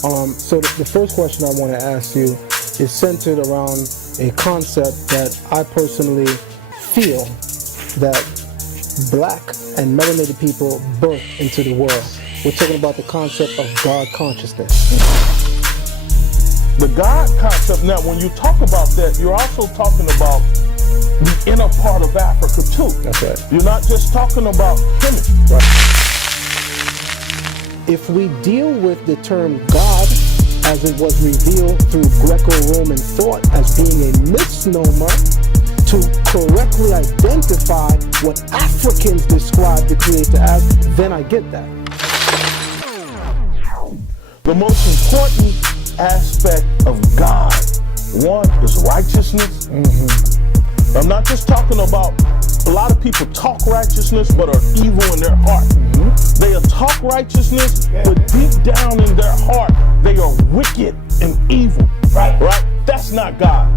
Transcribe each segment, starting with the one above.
So the first question I want to ask you is centered around a concept that I personally feel that black and melanated people birth into the world. We're talking about the concept of God consciousness. The God concept, now when you talk about that, you're also talking about the inner part of Africa too. That's right. You're not just talking about chemistry. Right. If we deal with the term God as it was revealed through Greco-Roman thought as being a misnomer to correctly identify what Africans describe the Creator as, then I get that. The most important aspect of God, one is righteousness. I'm not just talking about, a lot of people talk righteousness but are evil in their heart. They talk righteousness, but deep down in their heart, they are wicked and evil. Right? That's not God.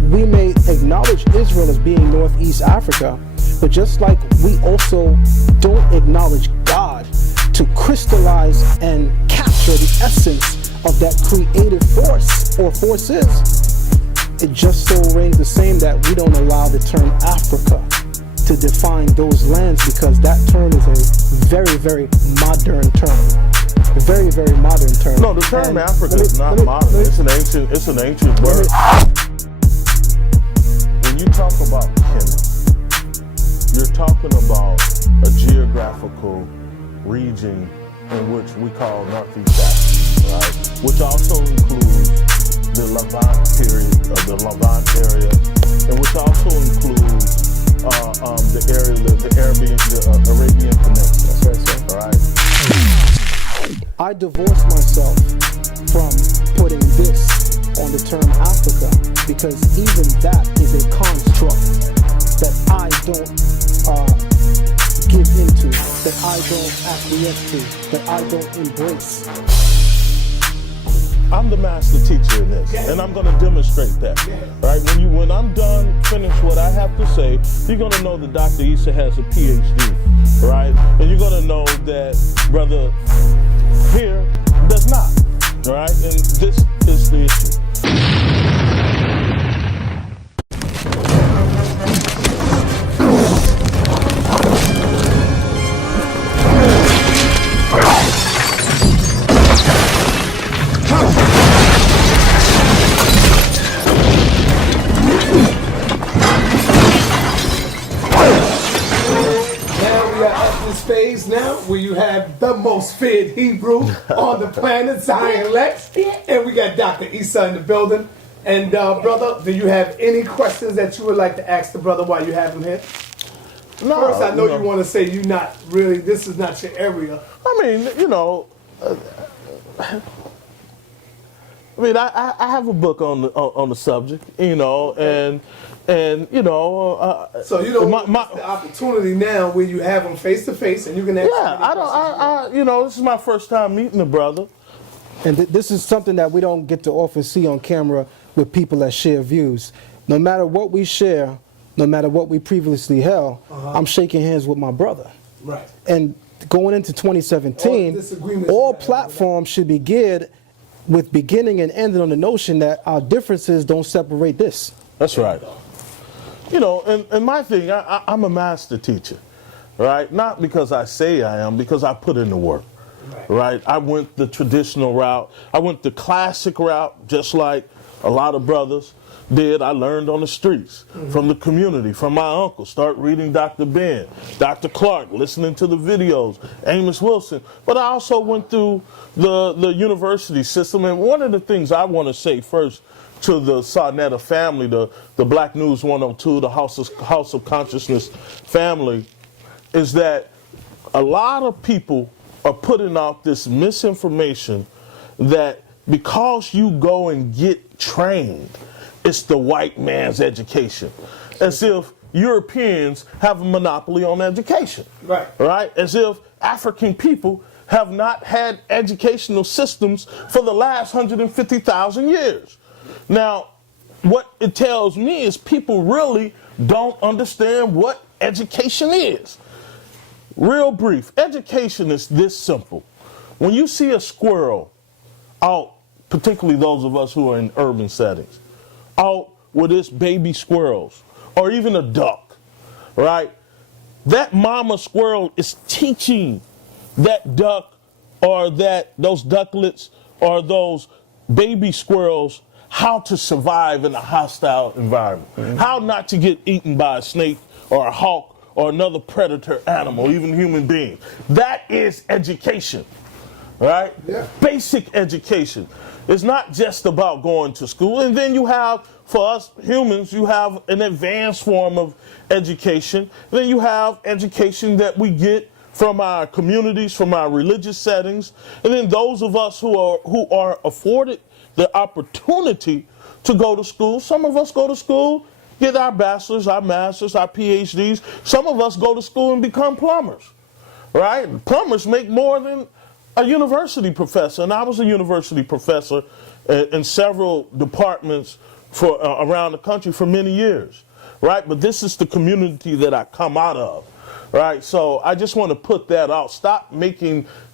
We may acknowledge Israel as being Northeast Africa, but just like we also don't acknowledge God to crystallize and capture the essence of that creative force or forces, it just so rings the same that we don't allow the term Africa to define those lands, because that term is a very, very modern term. A very, very modern term. No, the term Africa is not modern. It's an ancient word. When you talk about Kemet, you're talking about a geographical region in which we call Northeast Africa, right? Which also includes the Levant period, the Levant area, and which also includes the area, the Arabian Peninsula. That's right, sir. All right. I divorce myself from putting this on the term Africa, because even that is a construct that I don't give into, that I don't acquiesce to, that I don't embrace. I'm the master teacher in this, and I'm going to demonstrate that. Right? When I'm done, finish what I have to say, you're going to know that Dr. Issa has a PhD, right? And you're going to know that brother here does not, right? And this is the issue. Phase now where you have the most feared Hebrew on the planet, Zion Lexx, and we got Dr. Issa in the building. And brother, do you have any questions that you would like to ask the brother while you have him here? No, first, I know you want to say you're not really, this is not your area. I mean, I have a book on the subject, and so you don't want the opportunity now where you have them face to face and you can ask. Yeah, this is my first time meeting the brother, and this is something that we don't get to often see on camera with people that share views. No matter what we share, no matter what we previously held, I'm shaking hands with my brother. Right. And going into 2017, all platforms should be geared with beginning and ending on the notion that our differences don't separate this. That's right. And my thing, I'm a master teacher, right? Not because I say I am, because I put in the work, right? I went the traditional route. I went the classic route, just like a lot of brothers did. I learned on the streets, from the community, from my uncle. Start reading Dr. Ben, Dr. Clark, listening to the videos, Amos Wilson. But I also went through the university system. And one of the things I want to say first to the sa.neter family, the Black News 102, the House of Consciousness family, is that a lot of people are putting out this misinformation that because you go and get trained, it's the white man's education. As if Europeans have a monopoly on education. Right? As if African people have not had educational systems for the last 150,000 years. Now, what it tells me is people really don't understand what education is. Real brief, education is this simple. When you see a squirrel out, particularly those of us who are in urban settings, out with its baby squirrels, or even a duck, right? That mama squirrel is teaching that duck or those ducklets or those baby squirrels how to survive in a hostile environment, how not to get eaten by a snake or a hawk or another predator animal, even human beings. That is education, right? Yeah. Basic education. It's not just about going to school. And then you have, for us humans, you have an advanced form of education. Then you have education that we get from our communities, from our religious settings. And then those of us who are afforded the opportunity to go to school. Some of us go to school, get our bachelor's, our master's, our PhDs. Some of us go to school and become plumbers, right? Plumbers make more than a university professor, and I was a university professor in several departments for around the country for many years, right? But this is the community that I come out of, right? So I just want to put that out. Stop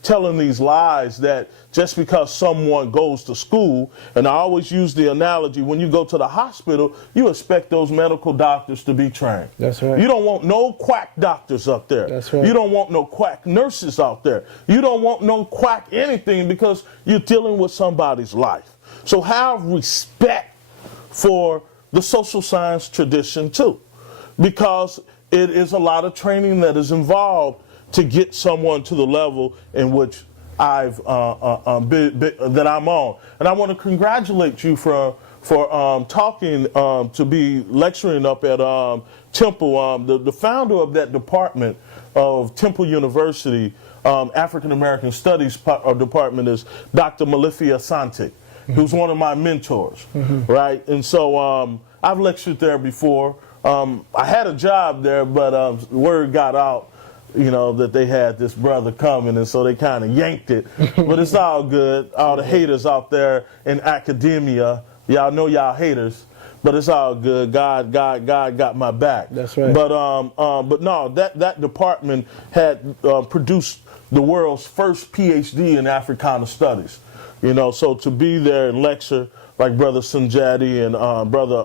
telling these lies that just because someone goes to school, and I always use the analogy, when you go to the hospital, you expect those medical doctors to be trained. That's right. You don't want no quack doctors up there. That's right. You don't want no quack nurses out there. You don't want no quack anything because you're dealing with somebody's life. So have respect for the social science tradition too, because it is a lot of training that is involved to get someone to the level in which that I'm on. And I want to congratulate you for talking to be lecturing up at Temple. The founder of that department of Temple University, African American Studies department, is Dr. Malifia Santik, who's one of my mentors, right? And so I've lectured there before. I had a job there, but word got out, that they had this brother coming, and so they kind of yanked it. But it's all good. All the haters out there in academia, y'all know y'all haters, but it's all good. God got my back. That's right. But no, that department had produced the world's first PhD in Africana Studies. So to be there and lecture like Brother Sunjati and Brother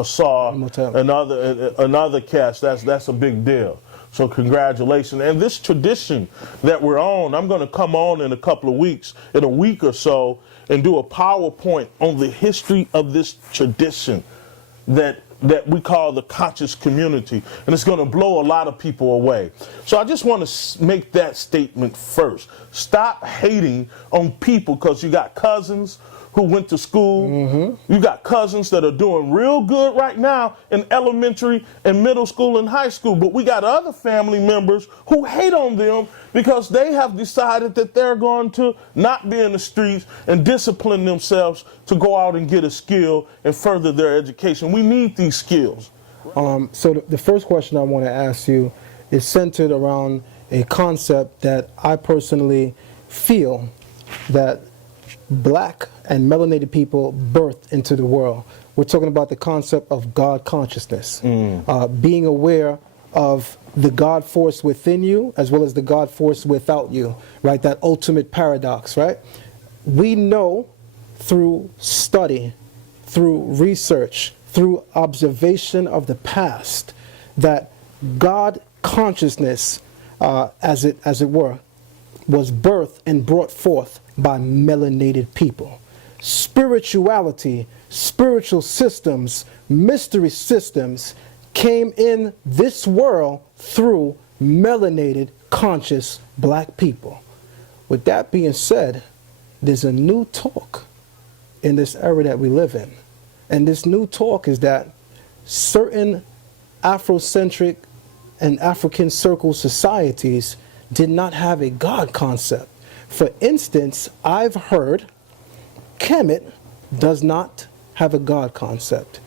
Issa and other cats, that's a big deal. So congratulations. And this tradition that we're on, I'm going to come on in a couple of weeks, in a week or so, and do a PowerPoint on the history of this tradition that we call the conscious community. And it's going to blow a lot of people away. So I just want to make that statement first. Stop hating on people because you got cousins who went to school. You got cousins that are doing real good right now in elementary and middle school and high school. But we got other family members who hate on them because they have decided that they're going to not be in the streets and discipline themselves to go out and get a skill and further their education. We need these skills. So the first question I want to ask you is centered around a concept that I personally feel that black and melanated people birthed into the world. We're talking about the concept of God consciousness, being aware of the God force within you as well as the God force without you, right? That ultimate paradox, right? We know through study, through research, through observation of the past, that God consciousness, as it were, was birthed and brought forth by melanated people. Spirituality, spiritual systems, mystery systems came in this world through melanated, conscious black people. With that being said, there's a new talk in this era that we live in. And this new talk is that certain Afrocentric and African circle societies did not have a God concept. For instance, I've heard Kemet does not have a God concept.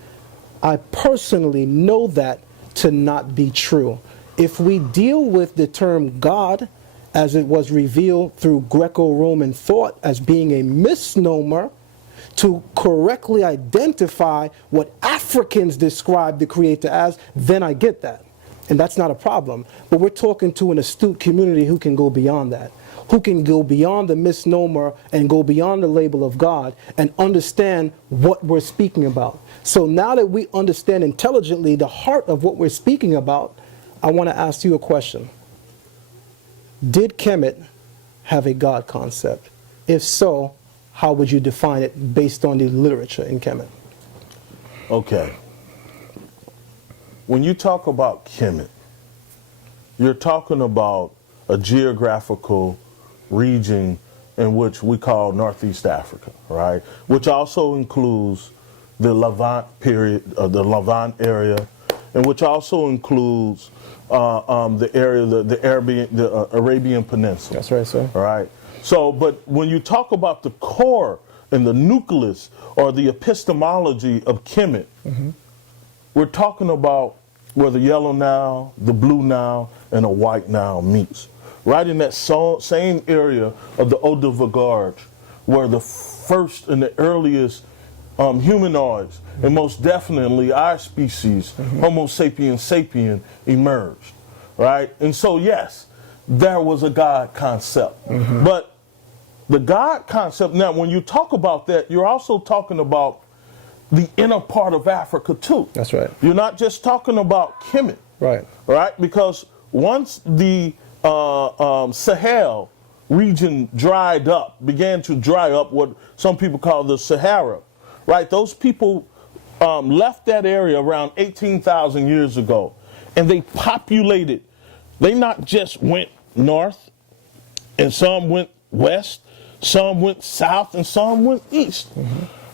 I personally know that to not be true. If we deal with the term God as it was revealed through Greco-Roman thought as being a misnomer to correctly identify what Africans describe the Creator as, then I get that. And that's not a problem. But we're talking to an astute community who can go beyond that. who can go beyond the misnomer and go beyond the label of God and understand what we're speaking about. So now that we understand intelligently the heart of what we're speaking about, I want to ask you a question. Did Kemet have a God concept? If so, how would you define it based on the literature in Kemet? Okay. When you talk about Kemet, you're talking about a geographical region in which we call Northeast Africa, right? Which also includes the Levant period, the Levant area, and which also includes the area, the Arabian Peninsula. That's right, sir. Right. So, but when you talk about the core and the nucleus or the epistemology of Kemet, we're talking about where the yellow Nile, the blue Nile, and the white Nile meets. Right in that same area of the Eau de Gorge, where the first and the earliest humanoids, and most definitely our species, Homo sapiens sapien, emerged. Right? And so, yes, there was a God concept. But the God concept, now when you talk about that, you're also talking about the inner part of Africa too. That's right. You're not just talking about Kemet. Right. Right? Because once the Sahel region dried up, began to dry up, what some people call the Sahara, right? Those people left that area around 18,000 years ago, and they populated. They not just went north, and some went west, some went south, and some went east,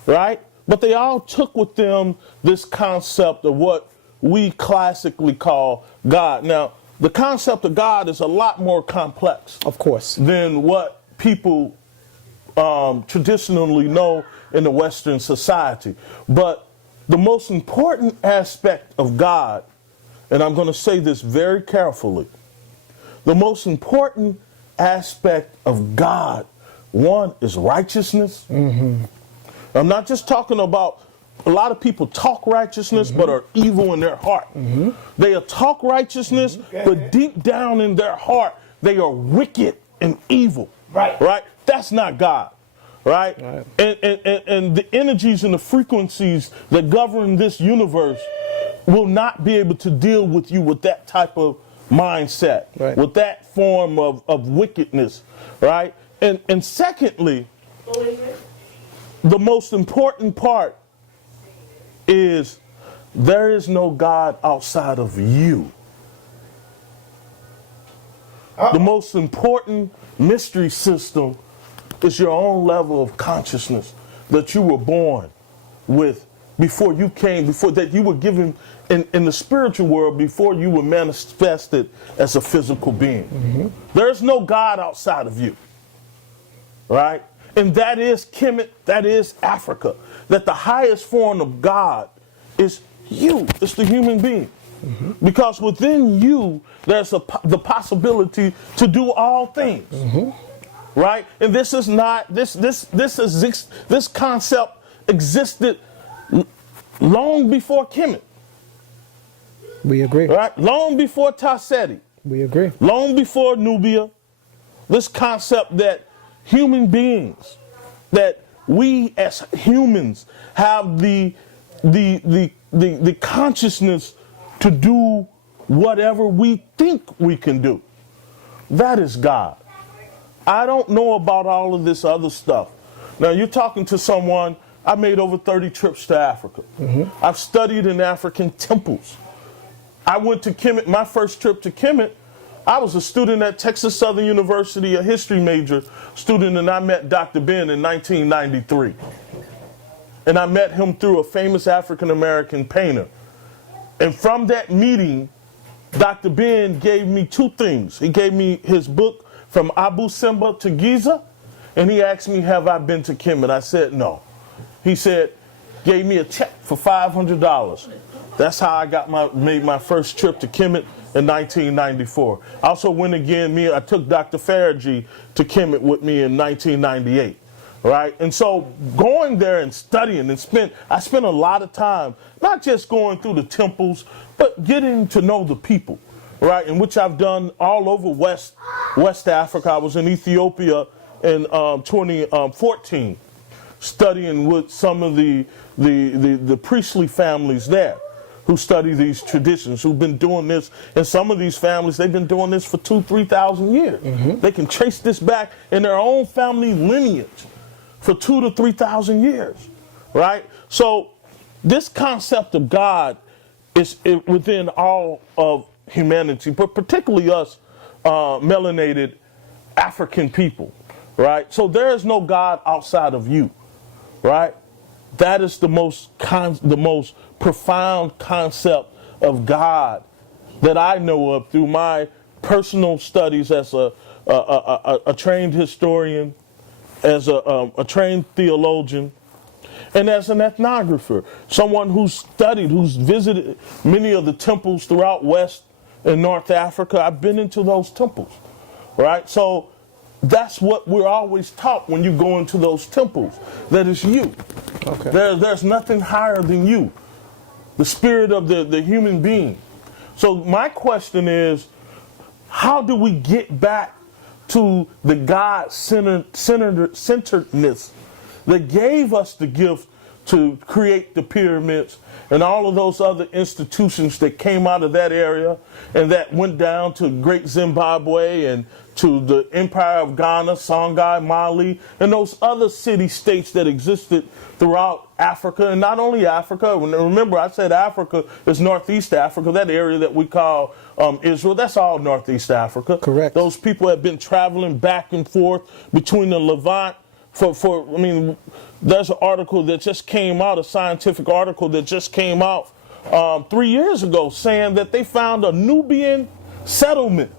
right? But they all took with them this concept of what we classically call God. Now, the concept of God is a lot more complex, Of course. than what people traditionally know in the Western society. But the most important aspect of God, and I'm going to say this very carefully, the most important aspect of God, one is righteousness. I'm not just talking about, a lot of people talk righteousness but are evil in their heart. They talk righteousness, but deep down in their heart, they are wicked and evil. Right? That's not God. Right? And the energies and the frequencies that govern this universe will not be able to deal with you with that type of mindset, with that form of wickedness. Right? And secondly, the most important part is there is no God outside of you. The most important mystery system is your own level of consciousness that you were born with before you came, before that you were given in the spiritual world before you were manifested as a physical being. There's no God outside of you. Right? And that is Kemet, that is Africa. That the highest form of God is you. It's the human being. Because within you, there's the possibility to do all things. Right? And this is not, this concept existed long before Kemet. We agree. Right? Long before Tasseti. We agree. Long before Nubia. This concept that human beings, that we as humans have the consciousness to do whatever we think we can do. That is God. I don't know about all of this other stuff. Now you're talking to someone, I made over 30 trips to Africa. I've studied in African temples. I went to Kemet, my first trip to Kemet, I was a student at Texas Southern University, a history major student, and I met Dr. Ben in 1993. And I met him through a famous African-American painter. And from that meeting, Dr. Ben gave me two things. He gave me his book, From Abu Simba to Giza, and he asked me, have I been to Kemet? I said, no. He said, gave me a check for $500. That's how I made my first trip to Kemet in 1994. I also went again, I took Dr. Faragee to Kemet with me in 1998, right? And so going there and studying and I spent a lot of time, not just going through the temples, but getting to know the people, right, in which I've done all over West Africa. I was in Ethiopia in 2014, studying with some of the priestly families there who study these traditions, who've been doing this. And some of these families, they've been doing this for 2,000-3,000 years. Mm-hmm. They can trace this back in their own family lineage for 2,000 to 3,000 years, right? So this concept of God is within all of humanity, but particularly us melanated African people, right? So there is no God outside of you, right? That is the most profound concept of God that I know of through my personal studies as a trained historian, as a trained theologian, and as an ethnographer, someone who's studied, who's visited many of the temples throughout West and North Africa. I've been into those temples, right? So that's what we're always taught when you go into those temples, that it's you. Okay. There's nothing higher than you, the spirit of the human being. So my question is, how do we get back to the God-centeredness that gave us the gift to create the pyramids and all of those other institutions that came out of that area and that went down to Great Zimbabwe and to the Empire of Ghana, Songhai, Mali, and those other city-states that existed throughout Africa, and not only Africa. Remember, I said Africa is Northeast Africa, that area that we call Israel. That's all Northeast Africa. Correct. Those people have been traveling back and forth between the Levant I mean, there's an article that just came out, a scientific article that just came out 3 years ago saying that they found a Nubian settlement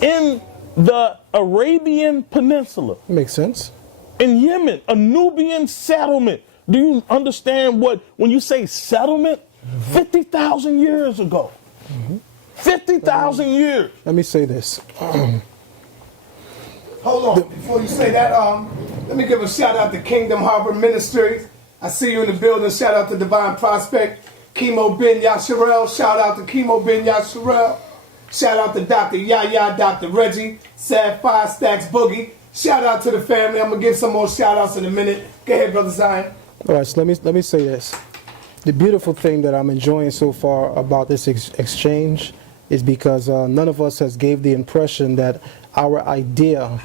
in the Arabian Peninsula. Makes sense. In Yemen, a Nubian settlement. Do you understand when you say settlement? 50,000 years ago. 50,000 years. Let me say this. Hold on, before you say that, let me give a shout out to Kingdom Harbor Ministries. I see you in the building. Shout out to Divine Prospect, Chemo Ben Yasharel. Shout out to Chemo Ben Yasharel. Shout out to Dr. Yaya, Dr. Reggie, Sad Five Stacks Boogie. Shout out to the family. I'm gonna give some more shout outs in a minute. Go ahead, Brother Zion. All right, so let me say this. The beautiful thing that I'm enjoying so far about this exchange is because none of us has gave the impression that our idea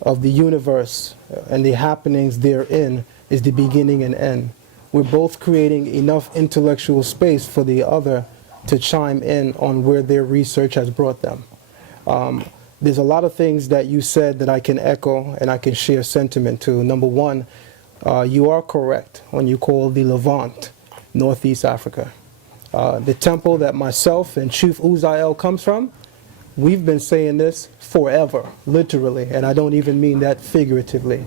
of the universe and the happenings therein is the beginning and end. We're both creating enough intellectual space for the other to chime in on where their research has brought them. There's a lot of things that you said that I can echo and I can share sentiment to. Number one, you are correct when you call the Levant Northeast Africa. The temple that myself and Chief Uzziel comes from, we've been saying this forever, literally, and I don't even mean that figuratively.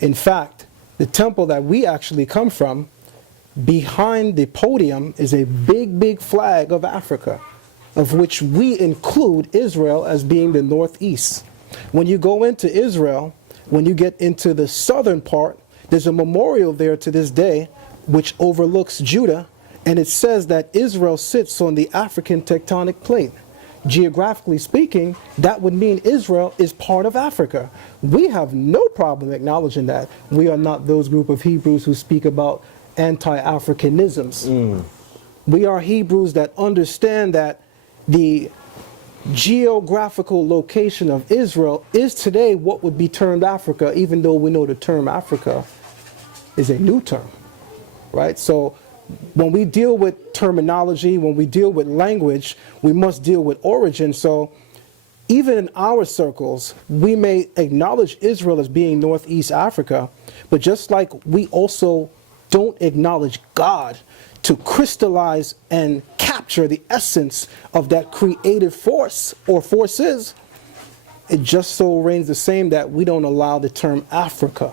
In fact, the temple that we actually come from, behind the podium is a big, big flag of Africa, of which we include Israel as being the northeast. When you go into Israel, when you get into the southern part, there's a memorial there to this day which overlooks Judah, and it says that Israel sits on the African tectonic plate. Geographically speaking, that would mean Israel is part of Africa. We have no problem acknowledging that. We are not those group of Hebrews who speak about anti-Africanisms. We are Hebrews that understand that the geographical location of Israel is today what would be termed Africa, even though we know the term Africa is a new term, right? So when we deal with terminology, when we deal with language, we must deal with origin. So even in our circles, we may acknowledge Israel as being Northeast Africa, but just like we also don't acknowledge God to crystallize and capture the essence of that creative force or forces, it just so reigns the same that we don't allow the term Africa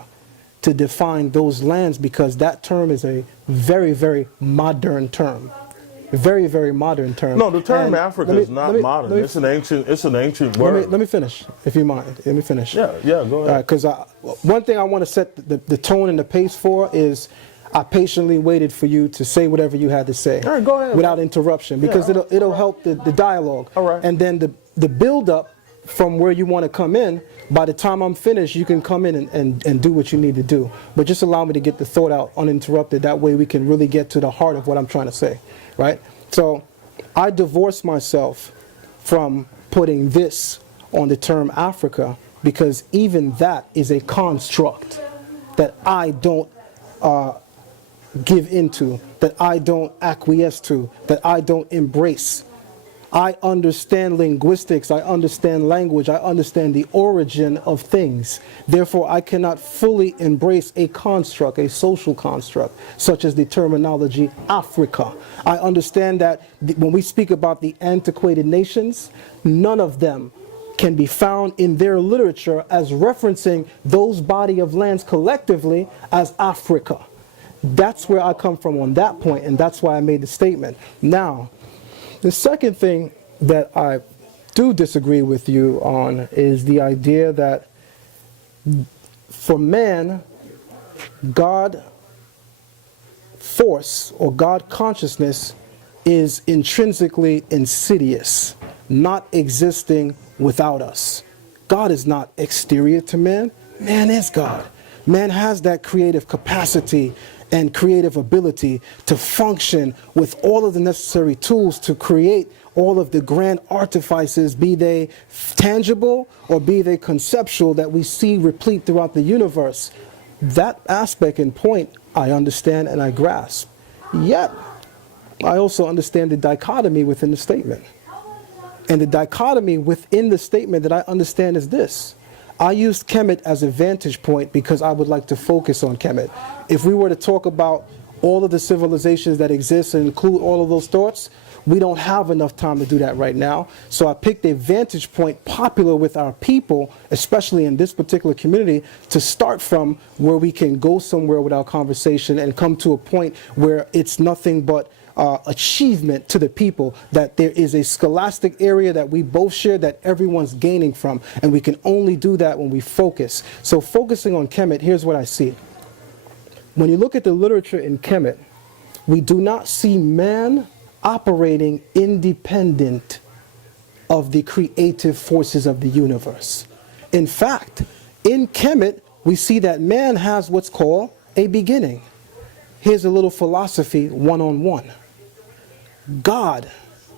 to define those lands, because that term is a very, very modern term. A very, very modern term. No, the term Africa is not modern. It's an ancient word. Let me finish, if you mind. Let me finish. Yeah, go ahead. Because one thing I want to set the tone and the pace for is, I patiently waited for you to say whatever you had to say. All right, go ahead. Without interruption, because it'll help the dialogue. All right. And then the build up from where you want to come in, by the time I'm finished, you can come in and do what you need to do. But just allow me to get the thought out uninterrupted. That way we can really get to the heart of what I'm trying to say, right? So I divorce myself from putting this on the term Africa, because even that is a construct that I don't give into, that I don't acquiesce to, that I don't embrace. I understand linguistics, I understand language, I understand the origin of things. Therefore, I cannot fully embrace a construct, a social construct, such as the terminology Africa. I understand that when we speak about the antiquated nations, none of them can be found in their literature as referencing those body of lands collectively as Africa. That's where I come from on that point, and that's why I made the statement. Now, the second thing that I do disagree with you on is the idea that for man, God force or God consciousness is intrinsically insidious, not existing without us. God is not exterior to man. Man is God. Man has that creative capacity and creative ability to function with all of the necessary tools to create all of the grand artifices, be they tangible or be they conceptual, that we see replete throughout the universe. That aspect and point I understand and I grasp. Yet, I also understand the dichotomy within the statement. And the dichotomy within the statement that I understand is this. I used Kemet as a vantage point because I would like to focus on Kemet. If we were to talk about all of the civilizations that exist and include all of those thoughts, we don't have enough time to do that right now. So I picked a vantage point popular with our people, especially in this particular community, to start from where we can go somewhere with our conversation and come to a point where it's nothing but achievement to the people, that there is a scholastic area that we both share that everyone's gaining from, and we can only do that when we focus. So focusing on Kemet, here's what I see. When you look at the literature in Kemet, we do not see man operating independent of the creative forces of the universe. In fact, in Kemet, we see that man has what's called a beginning. Here's a little philosophy one-on-one. God,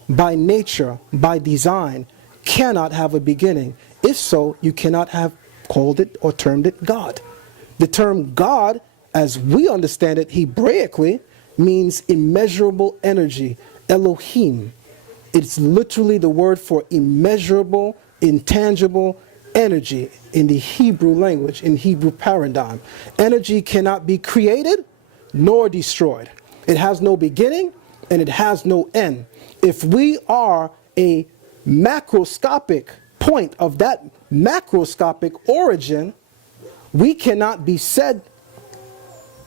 by nature, by design, cannot have a beginning. If so, you cannot have called it or termed it God. The term God, as we understand it Hebraically, means immeasurable energy, Elohim. It's literally the word for immeasurable, intangible energy in the Hebrew language, in Hebrew paradigm. Energy cannot be created nor destroyed. It has no beginning and it has no end. If we are a macroscopic point of that macroscopic origin, we cannot be said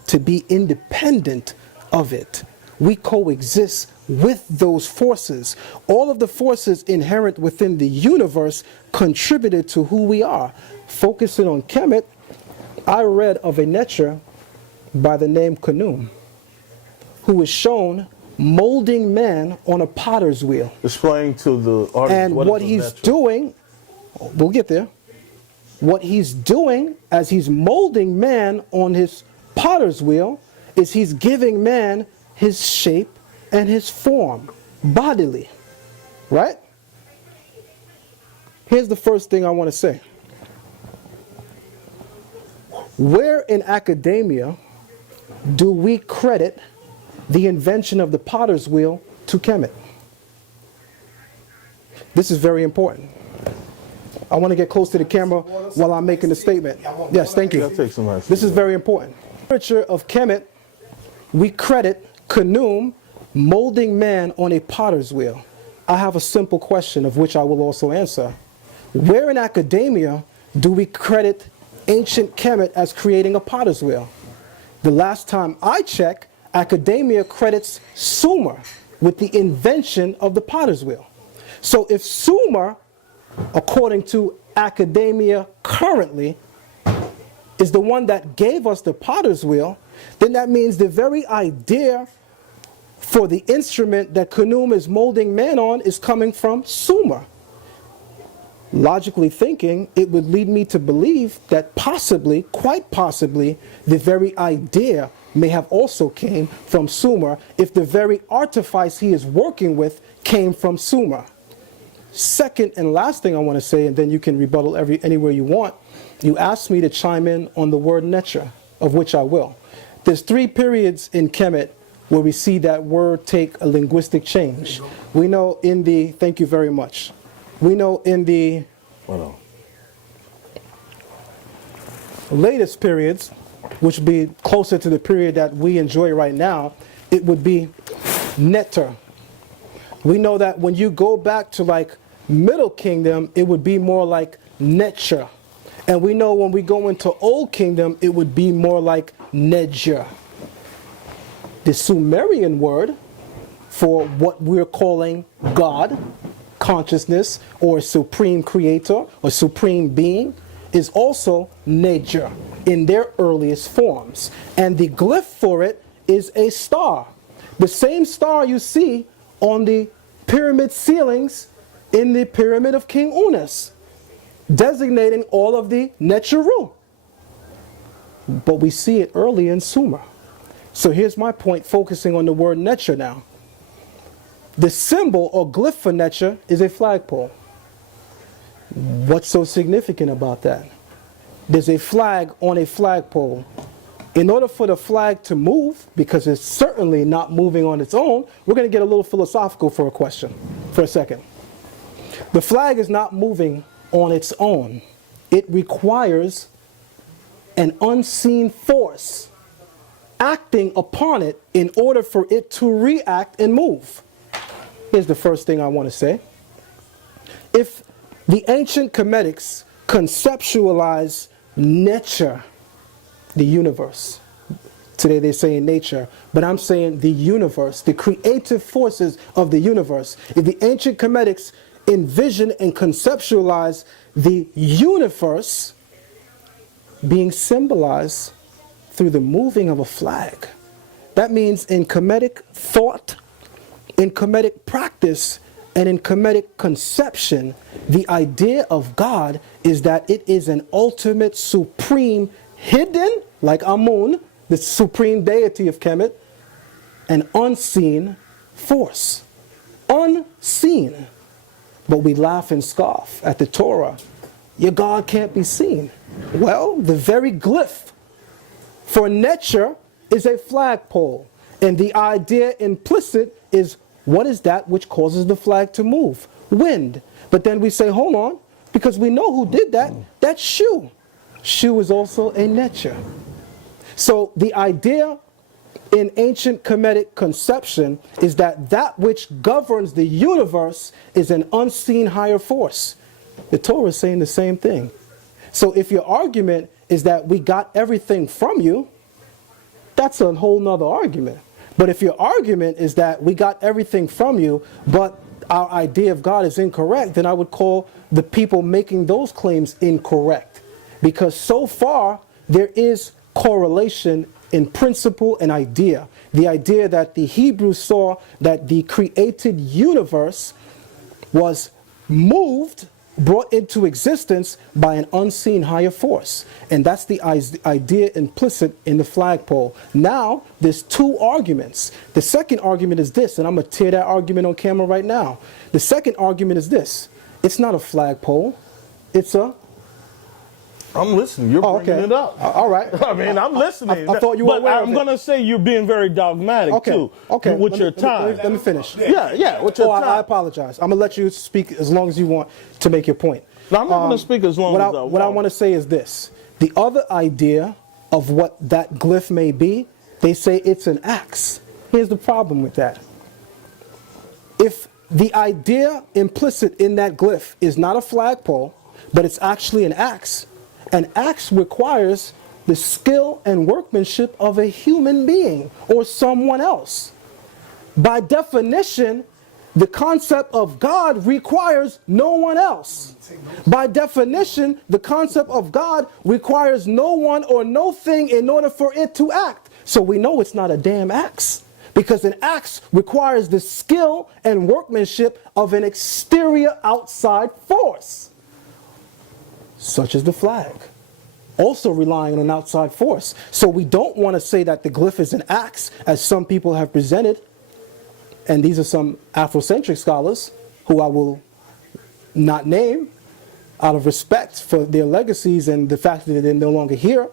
to be independent of it. We coexist with those forces. All of the forces inherent within the universe contributed to who we are. Focusing on Kemet, I read of a Neter by the name Khnum, who was shown molding man on a potter's wheel. Explain to the audience. And what he's doing, we'll get there. What he's doing as he's molding man on his potter's wheel is he's giving man his shape and his form, bodily, right? Here's the first thing I want to say. Where in academia do we credit the invention of the potter's wheel to Kemet? This is very important. I want to get close to the camera while I'm making the statement. Yes, thank you. This is very important. Literature of Kemet, we credit Khnum molding man on a potter's wheel. I have a simple question of which I will also answer. Where in academia do we credit ancient Kemet as creating a potter's wheel? The last time I checked, academia credits Sumer with the invention of the potter's wheel. So if Sumer, according to academia currently, is the one that gave us the potter's wheel, then that means the very idea for the instrument that Khnum is molding man on is coming from Sumer. Logically thinking, it would lead me to believe that possibly, quite possibly, the very idea may have also came from Sumer if the very artifice he is working with came from Sumer. Second and last thing I want to say, and then you can rebuttal anywhere you want, you asked me to chime in on the word neter, of which I will. There's 3 periods in Kemet where we see that word take a linguistic change. We know in the, thank you very much, we know in the latest periods, which would be closer to the period that we enjoy right now, it would be neter. We know that when you go back to like Middle Kingdom, it would be more like necher. And we know when we go into Old Kingdom, it would be more like nedger. The Sumerian word for what we're calling God, consciousness, or supreme creator, or supreme being, is also nedger in their earliest forms. And the glyph for it is a star. The same star you see on the pyramid ceilings in the pyramid of King Unas, designating all of the Neteru. But we see it early in Sumer. So here's my point, focusing on the word neter now. The symbol or glyph for neter is a flagpole. What's so significant about that? There's a flag on a flagpole. In order for the flag to move, because it's certainly not moving on its own, we're going to get a little philosophical for a second. The flag is not moving on its own. It requires an unseen force acting upon it in order for it to react and move. Here's the first thing I want to say. If the ancient Kemetics conceptualize nature, the universe, today they're saying nature, but I'm saying the universe, the creative forces of the universe. If the ancient Kemetics envision and conceptualize the universe being symbolized through the moving of a flag, that means in Kemetic thought, in Kemetic practice, and in Kemetic conception, the idea of God is that it is an ultimate, supreme, hidden, like Amun, the supreme deity of Kemet, an unseen force. Unseen. But we laugh and scoff at the Torah. Your God can't be seen. Well, the very glyph for neter is a flagpole. And the idea implicit is, what is that which causes the flag to move? Wind. But then we say, hold on, because we know who did that. That's Shu. Shu is also a neter. So the idea in ancient Kemetic conception is that that which governs the universe is an unseen higher force. The Torah is saying the same thing. So if your argument is that we got everything from you, that's a whole nother argument. But if your argument is that we got everything from you, but our idea of God is incorrect, then I would call the people making those claims incorrect. Because so far, there is correlation in principle and idea. The idea that the Hebrews saw that the created universe was moved, brought into existence by an unseen higher force. And that's the idea implicit in the flagpole. Now, there's 2 arguments. The second argument is this, and I'm going to tear that argument on camera right now. The second argument is this. It's not a flagpole. It's a... I'm listening. You're bringing it up. All right. I mean, I'm listening. I thought you were aware of it. I'm going to say you're being very dogmatic, too. Okay. With your time. Let me finish. Yeah, with your time. I apologize. I'm going to let you speak as long as you want to make your point. No, I'm not going to speak as long as I want. What I want to say is this. The other idea of what that glyph may be, they say it's an axe. Here's the problem with that. If the idea implicit in that glyph is not a flagpole, but it's actually an axe requires the skill and workmanship of a human being or someone else. By definition, the concept of God requires no one else. By definition, the concept of God requires no one or no thing in order for it to act. So we know it's not a damn axe, because an axe requires the skill and workmanship of an exterior outside force, such as the flag, also relying on an outside force. So we don't want to say that the glyph is an axe, as some people have presented, and these are some Afrocentric scholars who I will not name out of respect for their legacies and the fact that they're no longer here.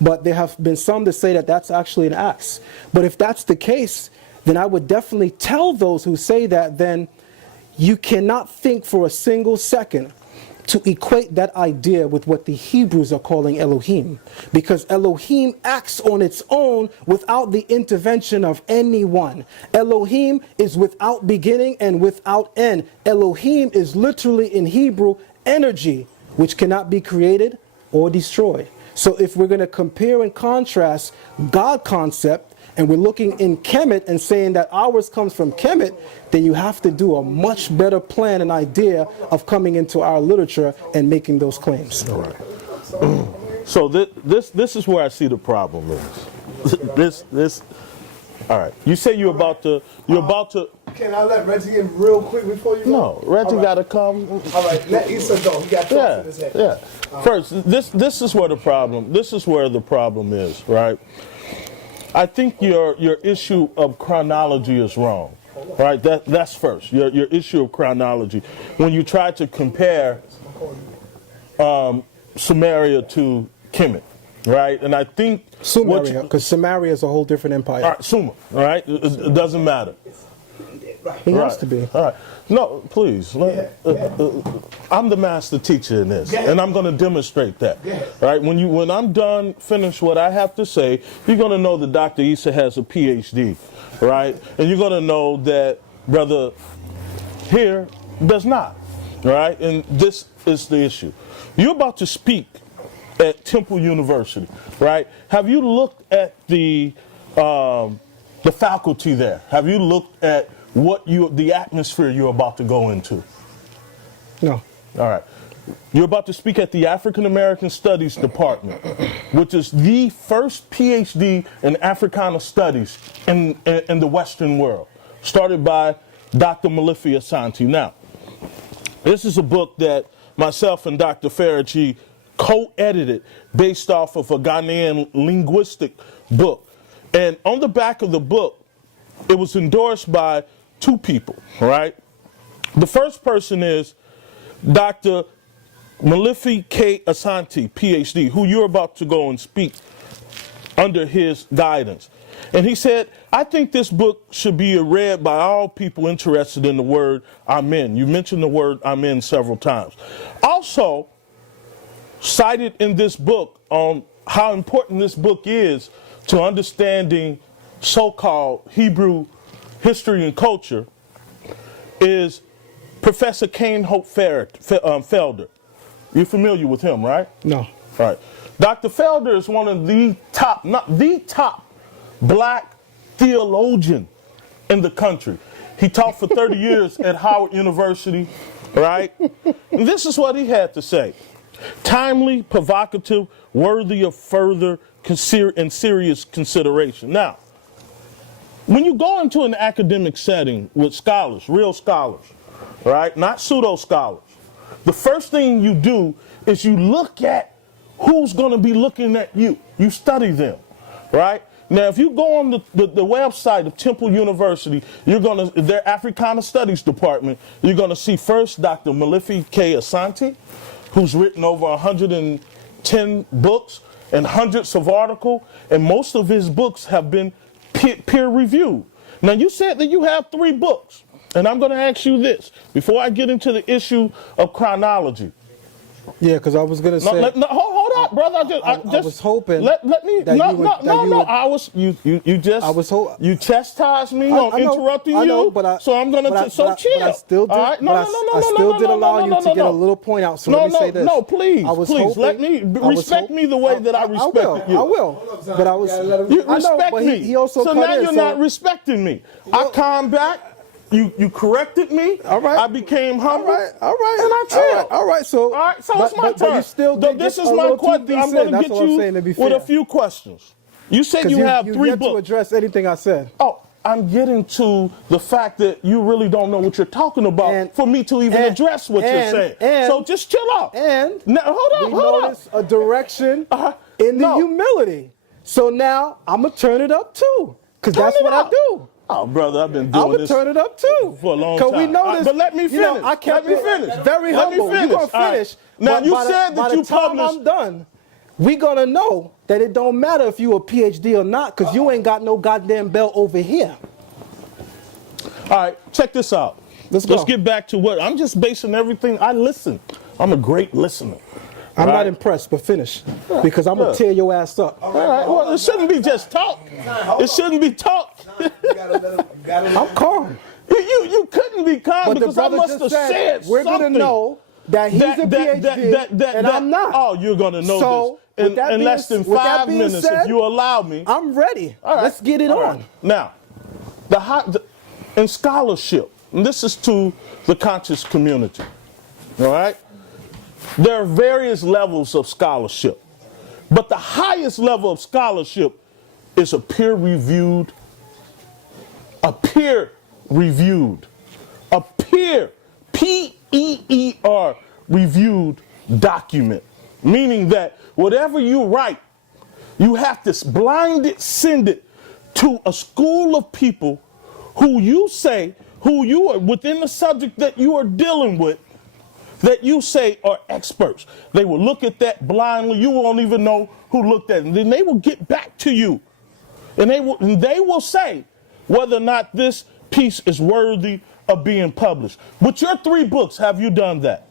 But there have been some that say that that's actually an axe. But if that's the case, then I would definitely tell those who say that, then you cannot think for a single second to equate that idea with what the Hebrews are calling Elohim. Because Elohim acts on its own without the intervention of anyone. Elohim is without beginning and without end. Elohim is literally in Hebrew energy, which cannot be created or destroyed. So if we're going to compare and contrast God concept, and we're looking in Kemet and saying that ours comes from Kemet, then you have to do a much better plan and idea of coming into our literature and making those claims. All right. So this is where I see the problem is. This. All right. You say you're about to. Can I let Reggie in real quick before you go? No, Reggie got to come. All right, let Issa go. He got thoughts in his head. Yeah. First, this is where the problem. This is where the problem is, right? I think your issue of chronology is wrong, right? That's first. Your issue of chronology, when you try to compare Samaria to Kemet, right? And I think Sumeria, because Samaria is a whole different empire. All right, Sumer, right? It doesn't matter. He has to be. All right. No, please. I'm the master teacher in this, and I'm going to demonstrate that. Right? When I'm done, finish what I have to say, you're going to know that Dr. Issa has a PhD, right? And you're going to know that Brother here does not, right? And this is the issue. You're about to speak at Temple University, right? Have you looked at the faculty there? Have you looked at the atmosphere you're about to go into? No. All right. You're about to speak at the African American Studies Department, which is the first PhD in Africana Studies in the Western world, started by Dr. Malifi Asante. Now, this is a book that myself and Dr. Faraghi co-edited based off of a Ghanaian linguistic book. And on the back of the book, it was endorsed by two people, right? The first person is Dr. Malifi K. Asante, PhD, who you're about to go and speak under his guidance. And he said, I think this book should be read by all people interested in the word Amen. You mentioned the word Amen several times. Also, cited in this book on how important this book is to understanding so-called Hebrew history and culture is Professor Cain Hope Felder. You're familiar with him, right? No. Right. Dr. Felder is one of the top, not the top, black theologian in the country. He taught for 30 years at Howard University, right? And this is what he had to say. Timely, provocative, worthy of further and serious consideration. Now, when you go into an academic setting with scholars, real scholars, right, not pseudo scholars, the first thing you do is you look at who's going to be looking at you. You study them, right? Now, if you go on the website of Temple University, you're going to, their Africana Studies Department, you're going to see first Dr. Malifi K. Asante, who's written over 110 books and hundreds of articles, and most of his books have been peer-reviewed. Now, you said that you have 3 books, and I'm going to ask you this, before I get into the issue of chronology. Yeah, because I was gonna say. Hold up, brother. I was hoping. Let me. You chastised me on interrupting you. I know, but so I'm gonna. So chill. But I still did. All right? I still did allow you to get a little point out. So let me say this. No, please, let me respect me the way that I respected you. I will. But I was. You respect me. He also. So now you're not respecting me. I calm back. You corrected me. All right. I became humble. All right. And I chilled. All right. So. All right. So it's my turn. But you still this is my question. I'm going to get you with a few questions. You said you have 3 yet to books. address anything I said. Oh, I'm getting to the fact that you really don't know what you're talking about for me to even address what you're saying. So just chill out. And now, hold on. Notice a direction in the humility. So now I'm going to turn it up too. Because that's what I do. Oh, brother, I've been doing this. I'm going to turn it up too. For a long time. Because we noticed. But let me finish. I kept let me finish. Very humble. You're going to finish. Now, you said that by you the time published. I'm done, we going to know that it don't matter if you a PhD or not, because you ain't got no goddamn belt over here. All right, check this out. Let's get back to what I'm just basing everything. I listen. I'm a great listener. I'm not impressed, but finish, because I'm gonna tear your ass up. All right. Well, it shouldn't be just talk. It shouldn't be talk. I'm calm. You couldn't be calm But because the I brother must just have said said we're something. gonna know that he's a PhD and I'm not. Oh, you're gonna know So, this with that in being- less than with that 5 being minutes said, if you allow me. I'm ready. All right. Let's get it All on. right. Now, in scholarship, and this is to the conscious community, all right? There are various levels of scholarship, but the highest level of scholarship is a peer-reviewed P-E-E-R reviewed document, meaning that whatever you write, you have to blind it, send it to a school of people who you are within the subject that you are dealing with, that you say are experts. They will look at that blindly. You won't even know who looked at it. And then they will get back to you. And they will say whether or not this piece is worthy of being published. With your 3 books, have you done that?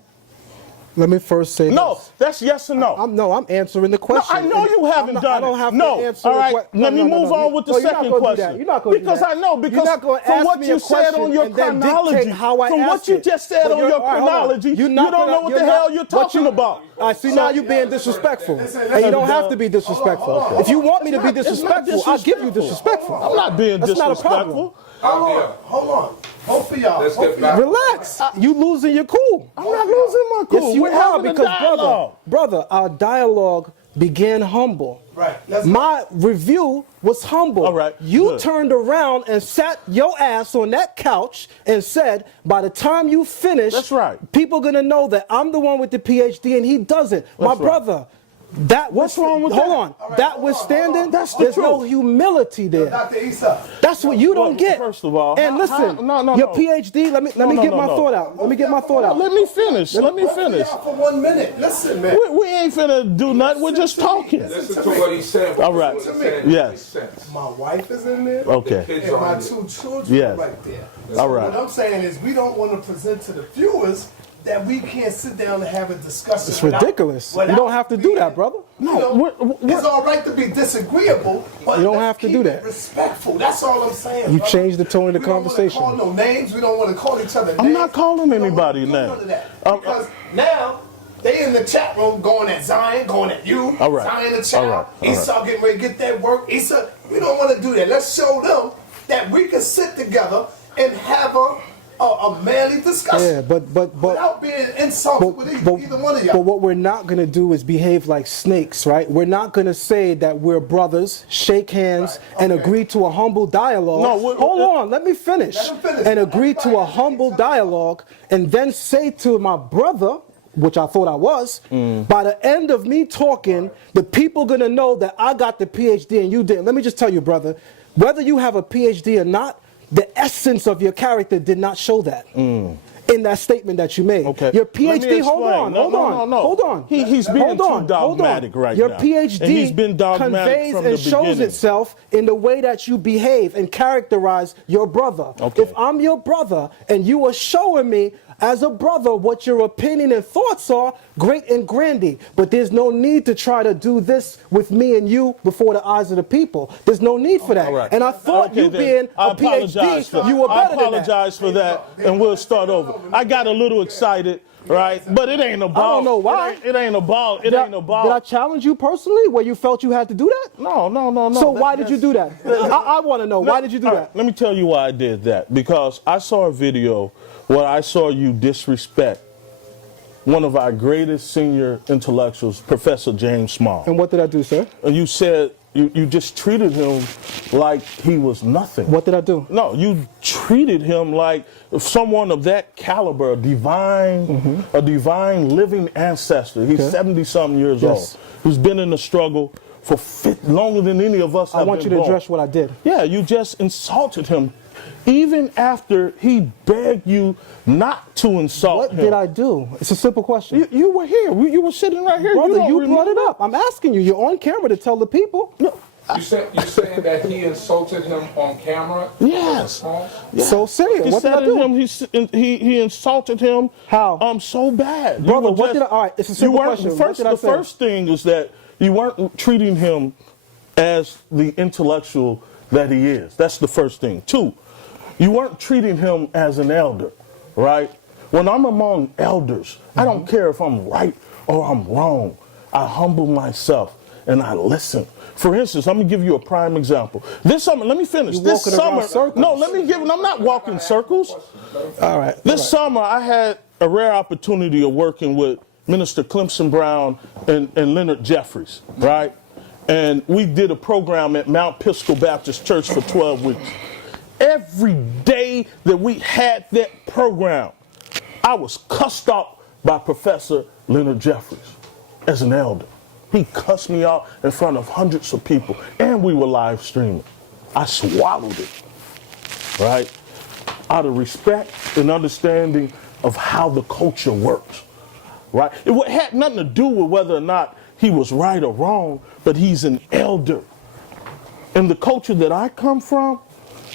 Let me first say No, that's yes or no. I'm answering the question. No, I know you haven't done it. I don't have no. to answer All right, the question. let me move on with the second question. You're not going to do that. Because I know, because from what you said on your chronology, from what you just said on your chronology, you don't know what the hell you're talking about. I see now you're being disrespectful. And you don't have to be disrespectful. If you want me to be disrespectful, I'll give you disrespectful. I'm not being disrespectful. That's not a problem. Hold on. Both of y'all. Relax. You losing your cool. I'm not losing my cool. Yes, you We're are, having a because dialogue. brother, our dialogue began humble. Right. My review was humble. All right, You good. turned around and sat your ass on that couch and said, by the time you finish, That's right. people gonna know that I'm the one with the PhD and he doesn't. My right. brother. What's wrong with that? Hold on. All right, Notwithstanding, That's the there's no truth. humility there. Dr. Issa. That's what you don't get. First of all, and listen, your PhD. Let me get my thought out. Let me get my thought out. Let me finish. Let me finish. For 1 minute. Listen, man. We ain't finna do nothing. We're just talking. Listen to what he said. All right. Yes. My wife is in there. Okay. And my 2 children Yes. are right there. All right. What I'm saying is we don't want to present to the viewers that we can't sit down and have a discussion. It's ridiculous. You don't have to do that, brother. No, it's all right to be disagreeable, but You don't let's have to keep do it that. Respectful. That's all I'm saying. You brother. changed the tone of the We don't conversation. want to call no names. We don't want to call each other names. I'm not calling We don't anybody wanna do names. none of that. Because now they in the chat room going at Zion, going at you. All right. Zion the child. All right. All Issa getting ready to get that work. Issa, we don't want to do that. Let's show them that we can sit together and have a manly discussion. Yeah, but without being insulted with either one of y'all. But what we're not going to do is behave like snakes, right? We're not going to say that we're brothers, shake hands, and agree to a humble dialogue. No, hold on, let me finish. Let him finish. And agree to a humble dialogue, and then say to my brother, which I thought I was, by the end of me talking, the people going to know that I got the PhD and you didn't. Let me just tell you, brother, whether you have a PhD or not, the essence of your character did not show that in that statement that you made. Okay. Your Let me PhD, hold explain. on, No, hold no, on, no, no. hold on. He's being Hold too on, hold dogmatic on. right Your now. PhD And he's been dogmatic conveys from the and shows beginning. itself in the way that you behave and characterize your brother. Okay. If I'm your brother and you are showing me as a brother what your opinion and thoughts are, great and grandy. But there's no need to try to do this with me and you before the eyes of the people. There's no need for that. All right. And I thought Okay, you then. being I a apologize PhD, for- you were better I than that. apologize for that, and we'll start over. I got a little excited, right? But it ain't about. I don't know why. It ain't about. It ain't about. Did I challenge you personally where you felt you had to do that? No. So why did you do that? I want to know. Why did you do All that? right, let me tell you why I did that. Because I saw a video where I saw you disrespect one of our greatest senior intellectuals, Professor James Small. And what did I do, sir? And you said You just treated him like he was nothing. What did I do? No, you treated him like someone of that caliber, a divine living ancestor. He's 70-something years old, who's been in the struggle for longer than any of us have been. I want you to address what I did. Yeah, you just insulted him, even after he begged you not to insult him. What did I do? It's a simple question. You were here. You were sitting right here. Brother, you remember? brought it up. I'm asking you. You're on camera to tell the people. No. You saying that he insulted him on camera? Yes. So serious. He What did said I do? he insulted him. How? So bad. Brother, what did I? All right, it's a simple question. What did I say? The first thing is that you weren't treating him as the intellectual that he is. That's the first thing. 2, you weren't treating him as an elder, right? When I'm among elders, I don't care if I'm right or I'm wrong. I humble myself and I listen. For instance, I'm going to give you a prime example. This summer, let me finish. This summer, no, let me give, I'm not walking circles. All right. This summer, I had a rare opportunity of working with Minister Clemson Brown and Leonard Jeffries, right? And we did a program at Mount Pisco Baptist Church for 12 weeks. Every day that we had that program, I was cussed out by Professor Leonard Jeffries as an elder. He cussed me out in front of hundreds of people, and we were live streaming. I swallowed it, right? Out of respect and understanding of how the culture works, right? It had nothing to do with whether or not he was right or wrong, but he's an elder. In the culture that I come from,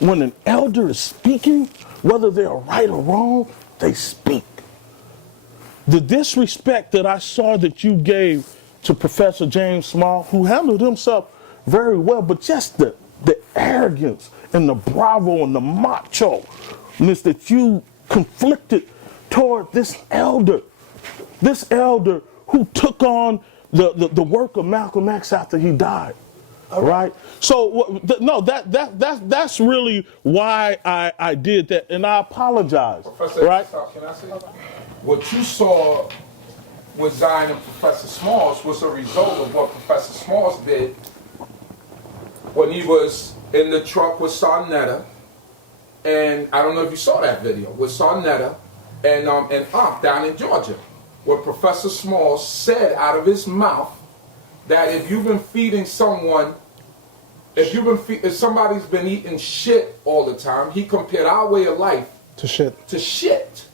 when an elder is speaking, whether they're right or wrong, they speak. The disrespect that I saw that you gave to Professor James Small, who handled himself very well, but just the arrogance and the bravo and the macho-ness that you conflicted toward this elder who took on the work of Malcolm X after he died. Right? So no, that's really why I did that, and I apologize. Professor, right? Can I say something? What you saw with Zion and Professor Smalls was a result of what Professor Smalls did when he was in the truck with sa.neter, and I don't know if you saw that video with sa.neter and down in Georgia, where Professor Smalls said out of his mouth that if you've been feeding someone, if somebody's been eating shit all the time, he compared our way of life to shit.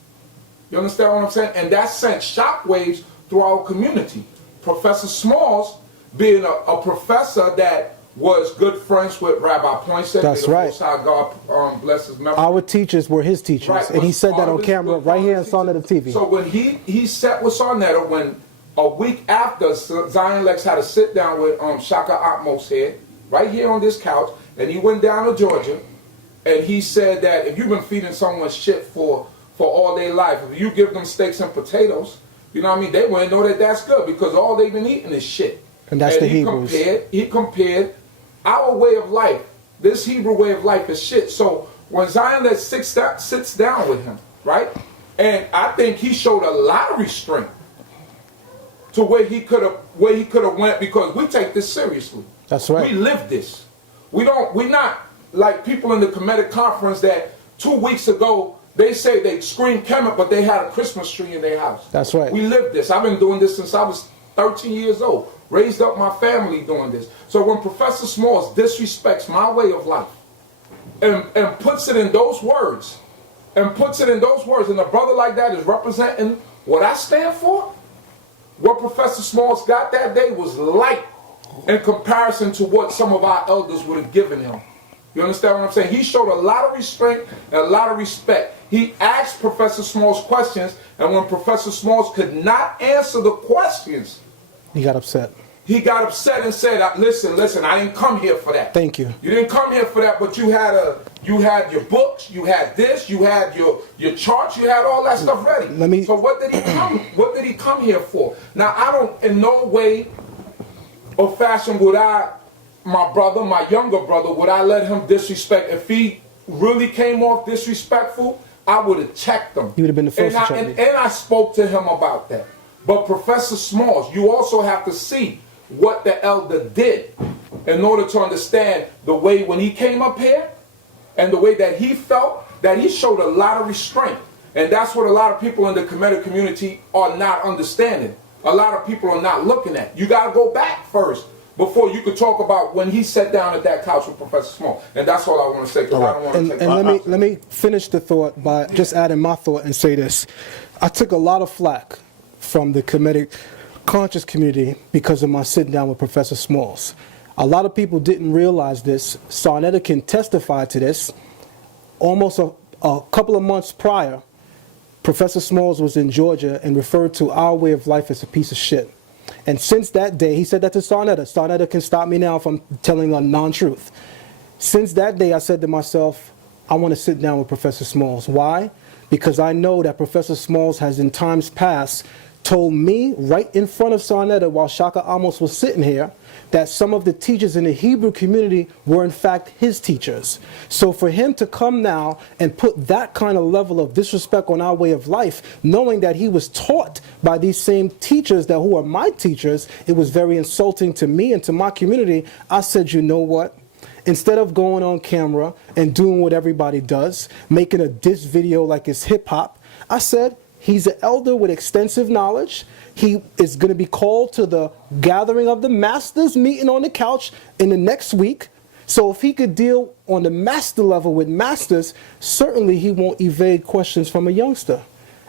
You understand what I'm saying? And that sent shockwaves through our community. Professor Smalls, being a professor that was good friends with Rabbi Poinsett. That's right. God bless his memory. Our teachers were his teachers, right. And he said that on camera right here on sa.neter TV. So when he sat with sa.neter, when a week after Zion Lexx had to sit down with Shaka Atmos here, right here on this couch, and he went down to Georgia, and he said that if you've been feeding someone shit for all their life, if you give them steaks and potatoes, you know what I mean, they wouldn't know that that's good because all they've been eating is shit. And that's the Hebrews. He compared our way of life, this Hebrew way of life is shit. So when Zion Lexx sits down with him, right, and I think he showed a lot of restraint to where he could have went, because we take this seriously. That's right. We live this. We're not like people in the Kemetic conference that 2 weeks ago they say they screamed Kemet, but they had a Christmas tree in their house. That's right. We live this. I've been doing this since I was 13 years old. Raised up my family doing this. So when Professor Smalls disrespects my way of life and puts it in those words, and a brother like that is representing what I stand for, what Professor Smalls got that day was light in comparison to what some of our elders would have given him. You understand what I'm saying? He showed a lot of restraint and a lot of respect. He asked Professor Smalls questions, and when Professor Smalls could not answer the questions, he got upset. He got upset and said, listen, I didn't come here for that. Thank you. You didn't come here for that, but you had your books, you had this, you had your charts, you had all that stuff ready. So what did he come here for? Now, I don't, in no way or fashion would my younger brother, would I let him disrespect? If he really came off disrespectful, I would have checked him. You would have been the first to check me. And I spoke to him about that. But Professor Smalls, you also have to see what the elder did. in order to understand the way when he came up here and the way that he felt, that he showed a lot of restraint. And that's what a lot of people in the Kemetic community are not understanding. A lot of people are not looking at. You got to go back first before you could talk about when he sat down at that couch with Professor Small. And that's all I want to say, because I don't want to take And let me finish the thought by just adding my thought and say this. I took a lot of flack from the Kemetic conscious community because of my sitting down with Professor Smalls. A lot of people didn't realize this. sa.neter can testify to this. Almost a couple of months prior, Professor Smalls was in Georgia and referred to our way of life as a piece of shit. And since that day, he said that to sa.neter. sa.neter can stop me now if I'm telling a non-truth. Since that day, I said to myself, I want to sit down with Professor Smalls. Why? Because I know that Professor Smalls has in times past told me right in front of sa.neter while Shaka Amos was sitting here that some of the teachers in the Hebrew community were in fact his teachers. So for him to come now and put that kind of level of disrespect on our way of life, knowing that he was taught by these same teachers that who are my teachers, it was very insulting to me and to my community. I said, you know what? Instead of going on camera and doing what everybody does, making a diss video like it's hip hop, I said, he's an elder with extensive knowledge. He is going to be called to the gathering of the masters meeting on the couch in the next week. So if he could deal on the master level with masters, certainly he won't evade questions from a youngster.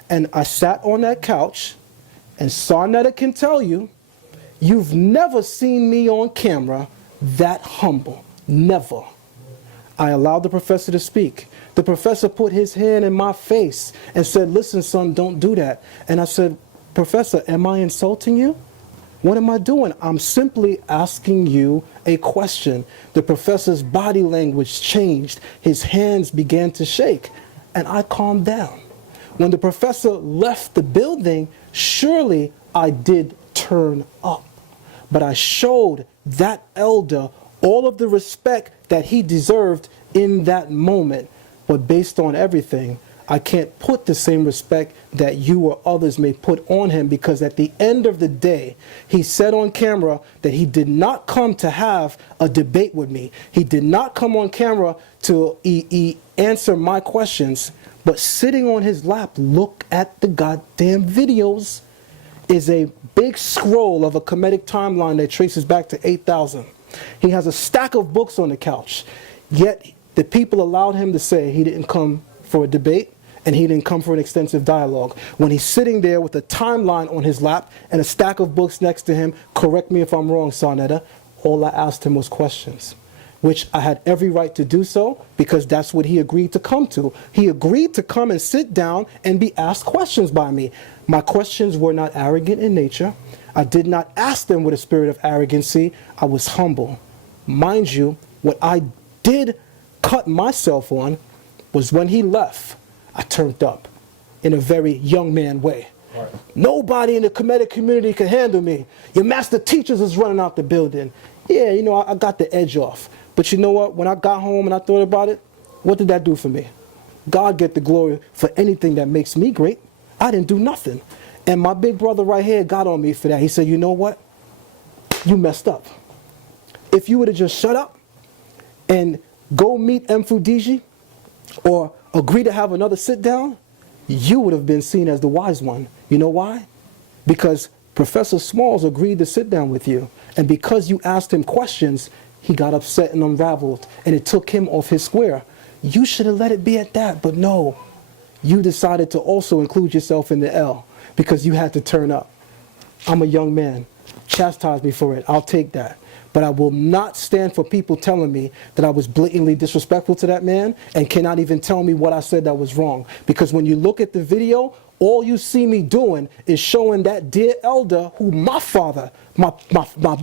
And I sat on that couch, and sa.neter can tell you, you've never seen me on camera that humble. Never. I allowed the professor to speak. The professor put his hand in my face and said, listen, son, don't do that. And I said, Professor, am I insulting you? What am I doing? I'm simply asking you a question. The professor's body language changed. His hands began to shake, and I calmed down. When the professor left the building, surely I did turn up. But I showed that elder all of the respect that he deserved in that moment. But based on everything, I can't put the same respect that you or others may put on him, because at the end of the day, he said on camera that he did not come to have a debate with me. He did not come on camera to answer my questions, but sitting on his lap, look at the goddamn videos, is a big scroll of a Kemetic timeline that traces back to 8,000. He has a stack of books on the couch, yet the people allowed him to say he didn't come for a debate and he didn't come for an extensive dialogue. When he's sitting there with a timeline on his lap and a stack of books next to him, correct me if I'm wrong, sa.neter, all I asked him was questions, which I had every right to do so because that's what he agreed to come to. He agreed to come and sit down and be asked questions by me. My questions were not arrogant in nature. I did not ask them with a spirit of arrogancy. I was humble. Mind you, what I did cut myself on was when he left, I turned up in a very young man way. Right. Nobody in the Kemetic community can handle me. Your master teachers is running out the building. Yeah, you know, I got the edge off. But you know what? When I got home and I thought about it, what did that do for me? God get the glory for anything that makes me great. I didn't do nothing. And my big brother right here got on me for that. He said, you know what? You messed up. If you would have just shut up and go meet Mfudiji or agree to have another sit down, you would have been seen as the wise one. You know why? Because Professor Smalls agreed to sit down with you. And because you asked him questions, he got upset and unraveled. And it took him off his square. You should have let it be at that. But no, you decided to also include yourself in the L because you had to turn up. I'm a young man. Chastise me for it. I'll take that. But I will not stand for people telling me that I was blatantly disrespectful to that man and cannot even tell me what I said that was wrong. Because when you look at the video, all you see me doing is showing that dear elder who my father, my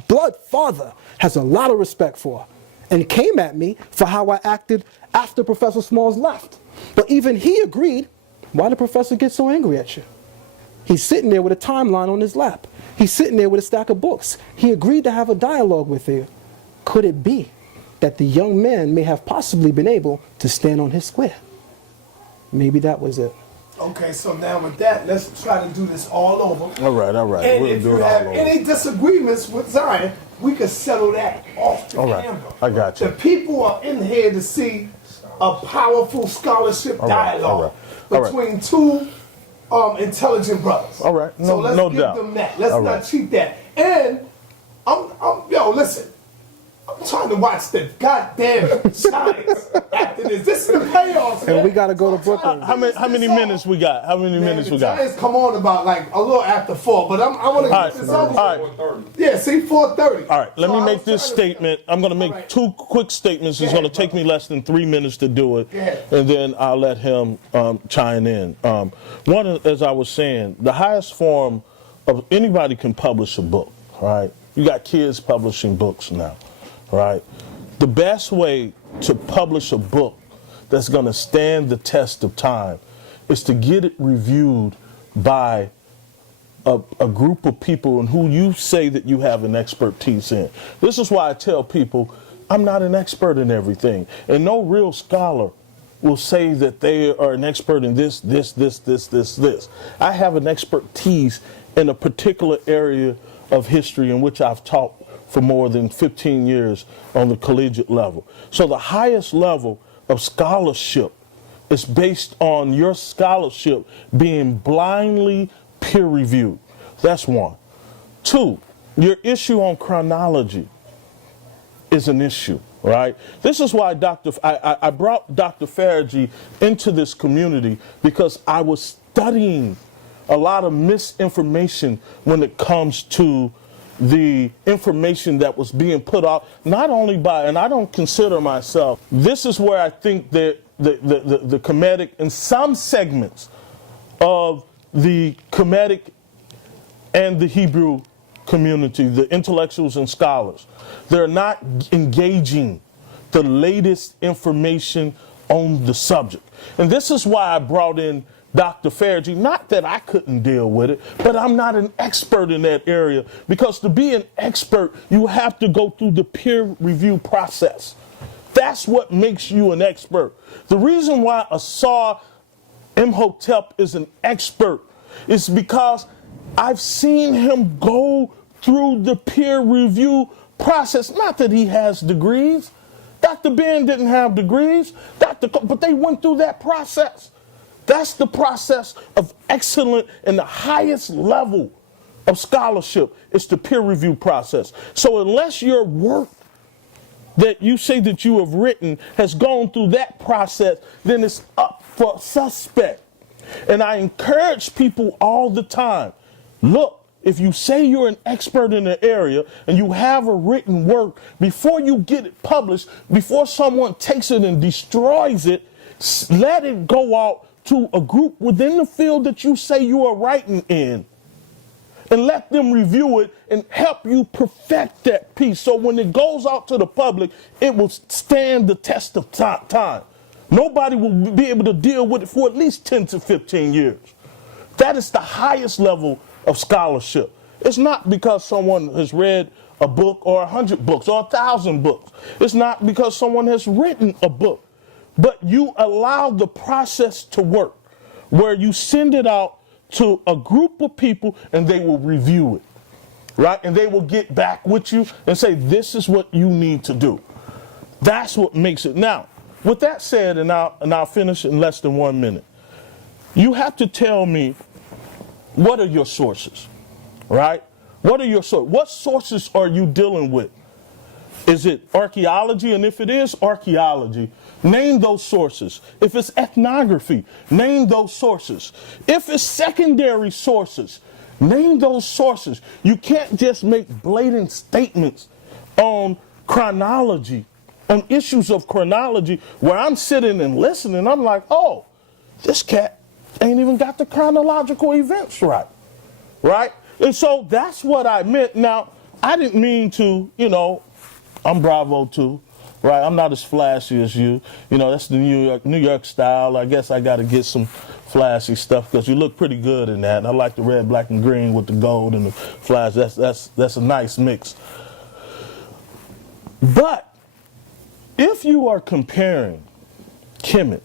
blood father, has a lot of respect for, and came at me for how I acted after Professor Smalls left. But even he agreed. Why did Professor get so angry at you? He's sitting there with a timeline on his lap. He's sitting there with a stack of books. He agreed to have a dialogue with you. Could it be that the young man may have possibly been able to stand on his square? Maybe that was it. Okay, so now with that, let's try to do this all over. All right. And We'll if do you it all have over. any disagreements with Zion, we could settle that off the All right. camera. I got you. The people are in here to see a powerful scholarship dialogue All right. between two intelligent brothers. All right. So let's No give doubt. them that. Let's All not right. cheat that. And listen. I'm trying to watch the goddamn science after this. This is the payoff, man. And we got to go to Brooklyn. How many minutes we got? How many minutes we got? Giants come on about like a little after 4, but I want to get this over. All right. Yeah, see, 4:30. All right, let me So I make was this trying to- statement. I'm going to make All right. 2 quick statements. It's Go going to ahead, take me less than 3 minutes to do it, Go ahead. and then I'll let him chime in. As I was saying, the highest form of anybody can publish a book, right? You got kids publishing books now, right? The best way to publish a book that's going to stand the test of time is to get it reviewed by a group of people and who you say that you have an expertise in. This is why I tell people I'm not an expert in everything. And no real scholar will say that they are an expert in this. I have an expertise in a particular area of history in which I've taught for more than 15 years on the collegiate level. So the highest level of scholarship is based on your scholarship being blindly peer reviewed. That's one. 2, your issue on chronology is an issue, right? This is why I brought Dr. Faraghi into this community, because I was studying a lot of misinformation when it comes to the information that was being put out, not only by, and I don't consider myself, this is where I think that the Kemetic, in some segments of the Kemetic and the Hebrew community, the intellectuals and scholars, they're not engaging the latest information on the subject. And this is why I brought in Dr. Faraghi, not that I couldn't deal with it, but I'm not an expert in that area, because to be an expert, you have to go through the peer review process. That's what makes you an expert. The reason why Issa Imhotep is an expert is because I've seen him go through the peer review process. Not that he has degrees. Dr. Ben didn't have degrees, but they went through that process. That's the process of excellent and the highest level of scholarship is the peer review process. So unless your work that you say that you have written has gone through that process, then it's up for suspect. And I encourage people all the time, look, if you say you're an expert in an area and you have a written work, before you get it published, before someone takes it and destroys it, let it go out to a group within the field that you say you are writing in, and let them review it and help you perfect that piece. So when it goes out to the public, it will stand the test of time. Nobody will be able to deal with it for at least 10 to 15 years. That is the highest level of scholarship. It's not because someone has read a book or 100 books or 1,000 books. It's not because someone has written a book. But you allow the process to work, where you send it out to a group of people and they will review it, right? And they will get back with you and say, this is what you need to do. That's what makes it. Now, with that said, and I'll finish in less than 1 minute, you have to tell me, what are your sources, right? What are your sources? What sources are you dealing with? Is it archaeology? And if it is archaeology, name those sources. If it's ethnography, name those sources. If it's secondary sources, name those sources. You can't just make blatant statements on chronology, on issues of chronology, where I'm sitting and listening. I'm like, oh, this cat ain't even got the chronological events right, right? And so that's what I meant. Now, I didn't mean to, I'm Bravo too, right? I'm not as flashy as you. That's the New York style. I guess I got to get some flashy stuff because you look pretty good in that. And I like the red, black, and green with the gold and the flash. That's a nice mix. But if you are comparing Kemet,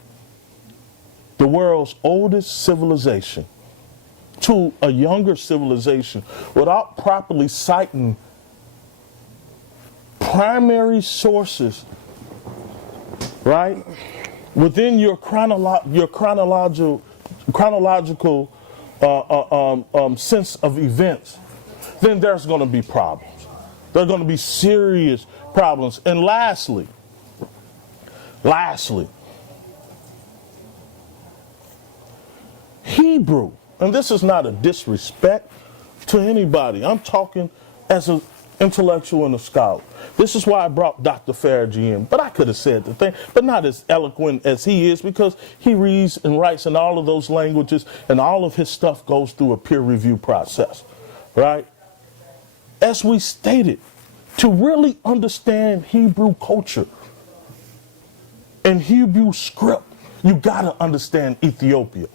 the world's oldest civilization, to a younger civilization without properly citing primary sources, right, within your chronological sense of events, then there's going to be problems. There are going to be serious problems. And lastly, Hebrew, and this is not a disrespect to anybody. I'm talking as an intellectual and a scholar. This is why I brought Dr. Faraghi in. But I could have said the thing, but not as eloquent as he is, because he reads and writes in all of those languages, and all of his stuff goes through a peer review process, right? As we stated, to really understand Hebrew culture and Hebrew script, you got to understand Ethiopia.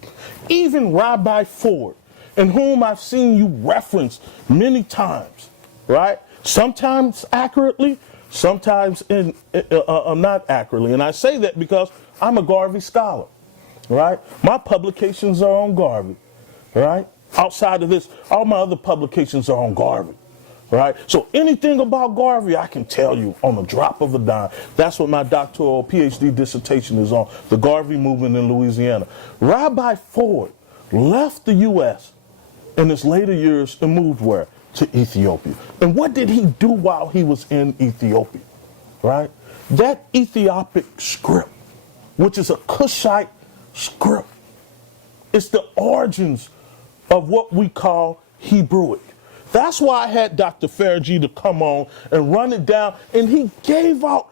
Even Rabbi Ford, in whom I've seen you reference many times, right? Sometimes accurately, sometimes not accurately. And I say that because I'm a Garvey scholar, right? My publications are on Garvey, right? Outside of this, all my other publications are on Garvey, right? So anything about Garvey, I can tell you on the drop of a dime. That's what my doctoral PhD dissertation is on, the Garvey movement in Louisiana. Rabbi Ford left the U.S. in his later years and moved where? To Ethiopia. And what did he do while he was in Ethiopia, right? That Ethiopic script, which is a Cushite script, it's the origins of what we call Hebrewic. That's why I had Dr. Faraghi to come on and run it down, and he gave out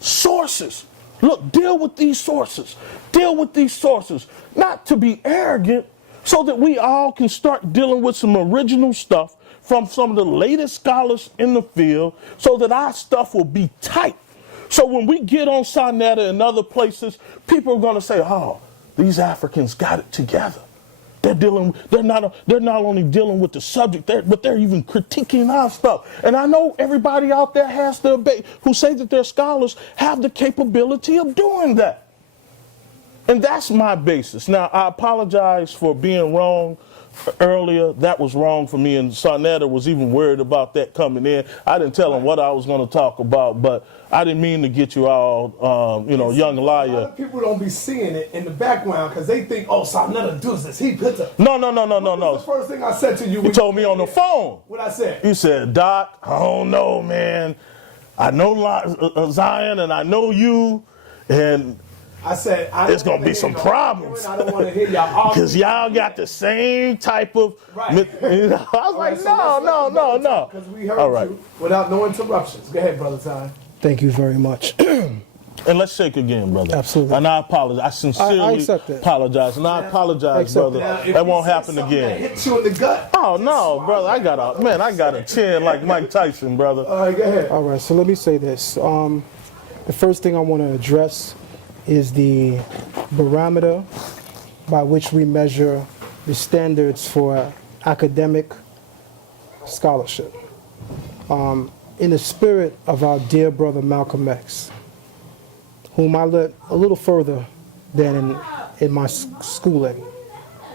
sources. Look, deal with these sources. Deal with these sources. Not to be arrogant, so that we all can start dealing with some original stuff from some of the latest scholars in the field, so that our stuff will be tight. So when we get on sa.neter and other places, people are going to say, oh, these Africans got it together. They're not only dealing with the subject, but they're even critiquing our stuff. And I know everybody out there who say that they're scholars have the capability of doing that. And that's my basis. Now, I apologize for being wrong earlier. That was wrong for me, and sa.neter was even worried about that coming in. I didn't tell him what I was going to talk about, but I didn't mean to get you all, young liar. A lot of people don't be seeing it in the background because they think, oh, sa.neter does this. He puts a... No. The first thing I said to you... You told me on the phone. What I said? You said, Doc, I don't know, man. I know Zion, and I know you, and... I said, there's going to be some problems. I don't want to hear y'all argue. Because y'all got the same type of... Right. I was like, no. Because we heard you without no interruptions. Go ahead, Brother Ty. Thank you very much. And let's shake again, brother. Absolutely. And I apologize. I sincerely apologize. And I apologize, brother. That won't happen again. Hit you in the gut. Oh, no, brother. I got a chin like Mike Tyson, brother. All right, go ahead. All right, so let me say this. The first thing I want to address is the barometer by which we measure the standards for academic scholarship. In the spirit of our dear brother Malcolm X, whom I led a little further than in my schooling.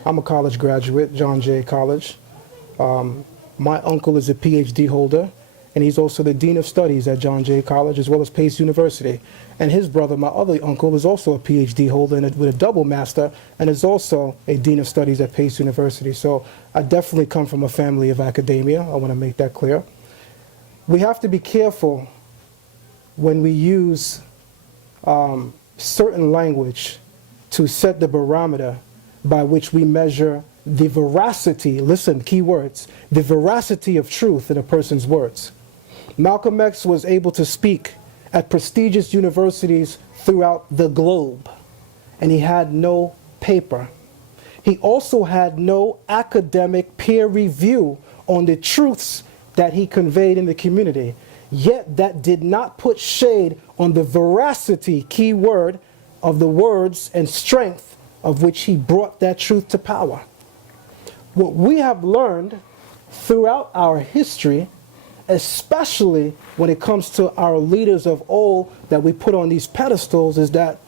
I'm a college graduate, John Jay College. My uncle is a PhD holder, and he's also the Dean of Studies at John Jay College, as well as Pace University. And his brother, my other uncle, is also a PhD holder with a double master, and is also a Dean of Studies at Pace University. So I definitely come from a family of academia. I want to make that clear. We have to be careful when we use certain language to set the barometer by which we measure the veracity, listen, key words, the veracity of truth in a person's words. Malcolm X was able to speak at prestigious universities throughout the globe, and he had no paper. He also had no academic peer review on the truths that he conveyed in the community. Yet that did not put shade on the veracity, key word, of the words and strength of which he brought that truth to power. What we have learned throughout our history, especially when it comes to our leaders of old that we put on these pedestals, is that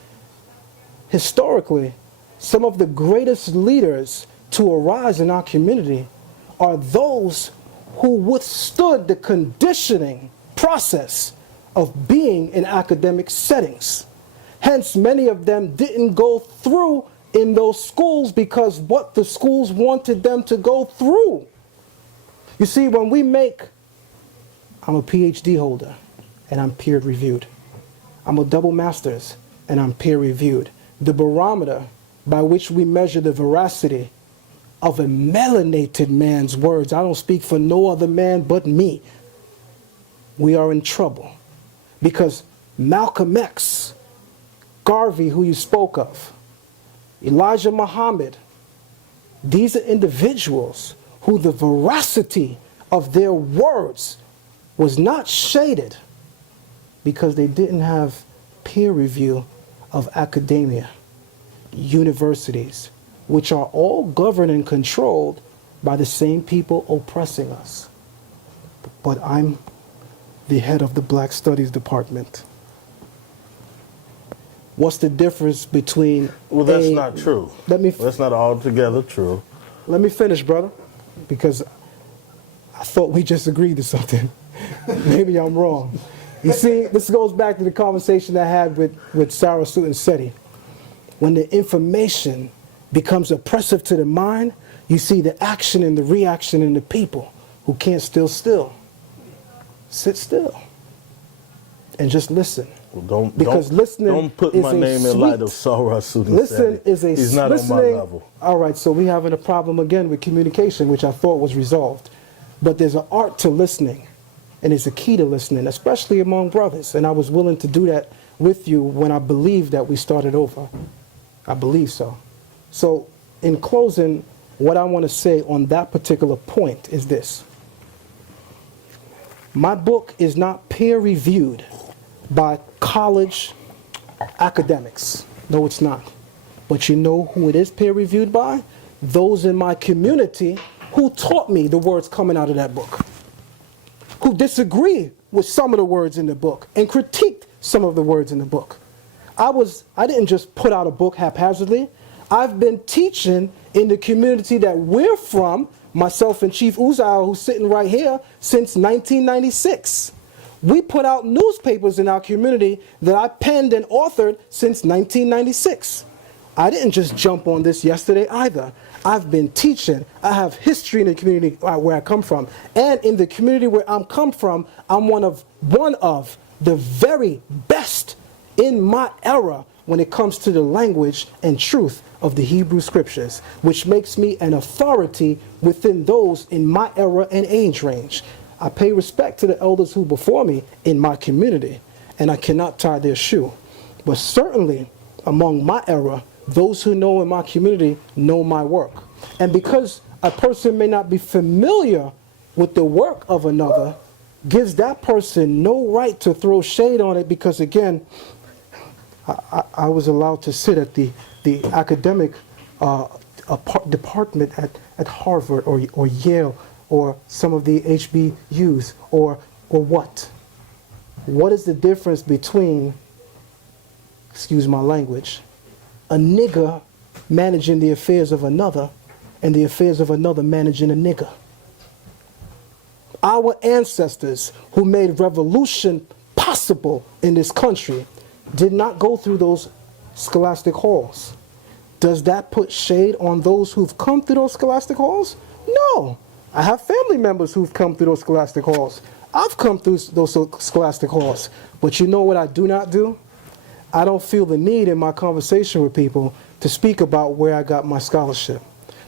historically, some of the greatest leaders to arise in our community are those who withstood the conditioning process of being in academic settings. Hence, many of them didn't go through in those schools because what the schools wanted them to go through. You see, when we make, I'm a PhD holder and I'm peer reviewed. I'm a double master's and I'm peer reviewed. The barometer by which we measure the veracity of a melanated man's words, I don't speak for no other man but me, we are in trouble. Because Malcolm X, Garvey, who you spoke of, Elijah Muhammad, these are individuals who the veracity of their words was not shaded because they didn't have peer review of academia, universities, which are all governed and controlled by the same people oppressing us. But I'm the head of the Black Studies Department. What's the difference between... Well, that's not true. That's not altogether true. Let me finish, brother, because I thought we just agreed to something. Maybe I'm wrong. You see, this goes back to the conversation I had with Sarah Sutton Seti. When the information becomes oppressive to the mind, you see the action and the reaction in the people who can't still. Sit still and just listen. Well, don't put my name in light of Sarah Sutton Listen Seti. is a He's not on my level. All right, so we're having a problem again with communication, which I thought was resolved. But there's an art to listening, and there's a key to listening, especially among brothers. And I was willing to do that with you when I believed that we started over. I believe so. So in closing, what I want to say on that particular point is this. My book is not peer-reviewed by college academics. No, it's not. But you know who it is peer-reviewed by? Those in my community who taught me the words coming out of that book, who disagree with some of the words in the book and critiqued some of the words in the book. I didn't just put out a book haphazardly. I've been teaching in the community that we're from, myself and Chief Uzziah, who's sitting right here, since 1996. We put out newspapers in our community that I penned and authored since 1996. I didn't just jump on this yesterday either. I've been teaching. I have history in the community where I come from. And in the community where I'm come from, I'm one of the very best in my era when it comes to the language and truth of the Hebrew Scriptures, which makes me an authority within those in my era and age range. I pay respect to the elders who before me in my community, and I cannot tie their shoe. But certainly among my era, those who know in my community know my work. And because a person may not be familiar with the work of another, gives that person no right to throw shade on it, because again, I was allowed to sit at the academic department at Harvard or Yale or some of the HBUs or what? What is the difference between, excuse my language, a nigger managing the affairs of another and the affairs of another managing a nigger? Our ancestors who made revolution possible in this country did not go through those scholastic halls. Does that put shade on those who've come through those scholastic halls? No. I have family members who've come through those scholastic halls. I've come through those scholastic halls. But you know what I do not do? I don't feel the need in my conversation with people to speak about where I got my scholarship,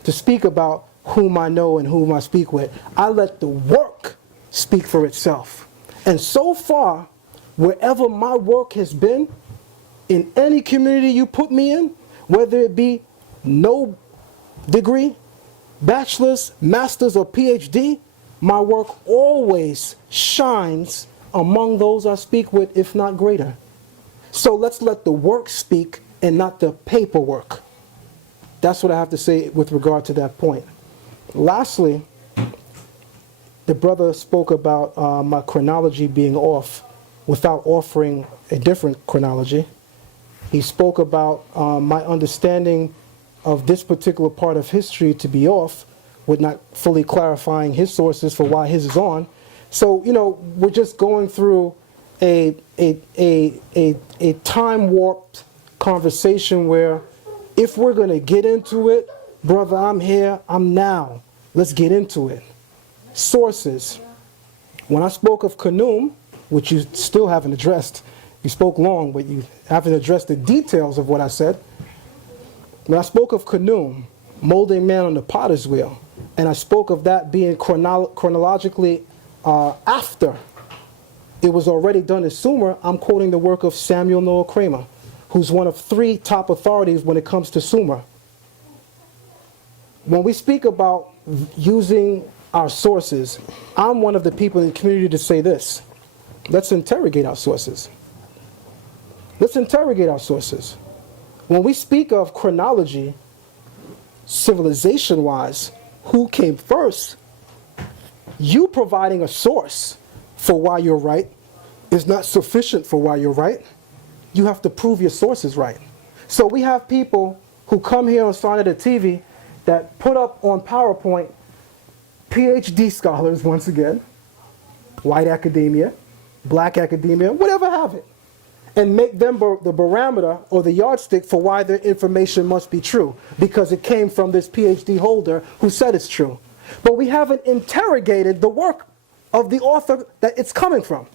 to speak about whom I know and whom I speak with. I let the work speak for itself. And so far, wherever my work has been, in any community you put me in, whether it be no degree, bachelor's, master's, or PhD, my work always shines among those I speak with, if not greater. So let's let the work speak and not the paperwork. That's what I have to say with regard to that point. Lastly, the brother spoke about my chronology being off without offering a different chronology. He spoke about my understanding of this particular part of history to be off, with not fully clarifying his sources for why his is on. So, you know, we're just going through a time warped conversation where if we're going to get into it, brother, I'm here, I'm now. Let's get into it. Sources. When I spoke of Kanum, which you still haven't addressed, you spoke long, but you haven't addressed the details of what I said. When I spoke of Kanum, molding man on the potter's wheel, and I spoke of that being chronologically after it was already done in Sumer, I'm quoting the work of Samuel Noah Kramer, who's one of 3 top authorities when it comes to Sumer. When we speak about using our sources, I'm one of the people in the community to say this. Let's interrogate our sources. Let's interrogate our sources. When we speak of chronology, civilization-wise, who came first, you providing a source for why you're right is not sufficient for why you're right. You have to prove your sources right. So we have people who come here on sa.neter TV that put up on PowerPoint PhD scholars, once again, white academia, black academia, whatever have it, and make them the barometer or the yardstick for why their information must be true, because it came from this PhD holder who said it's true. But we haven't interrogated the work of the author that it's coming from.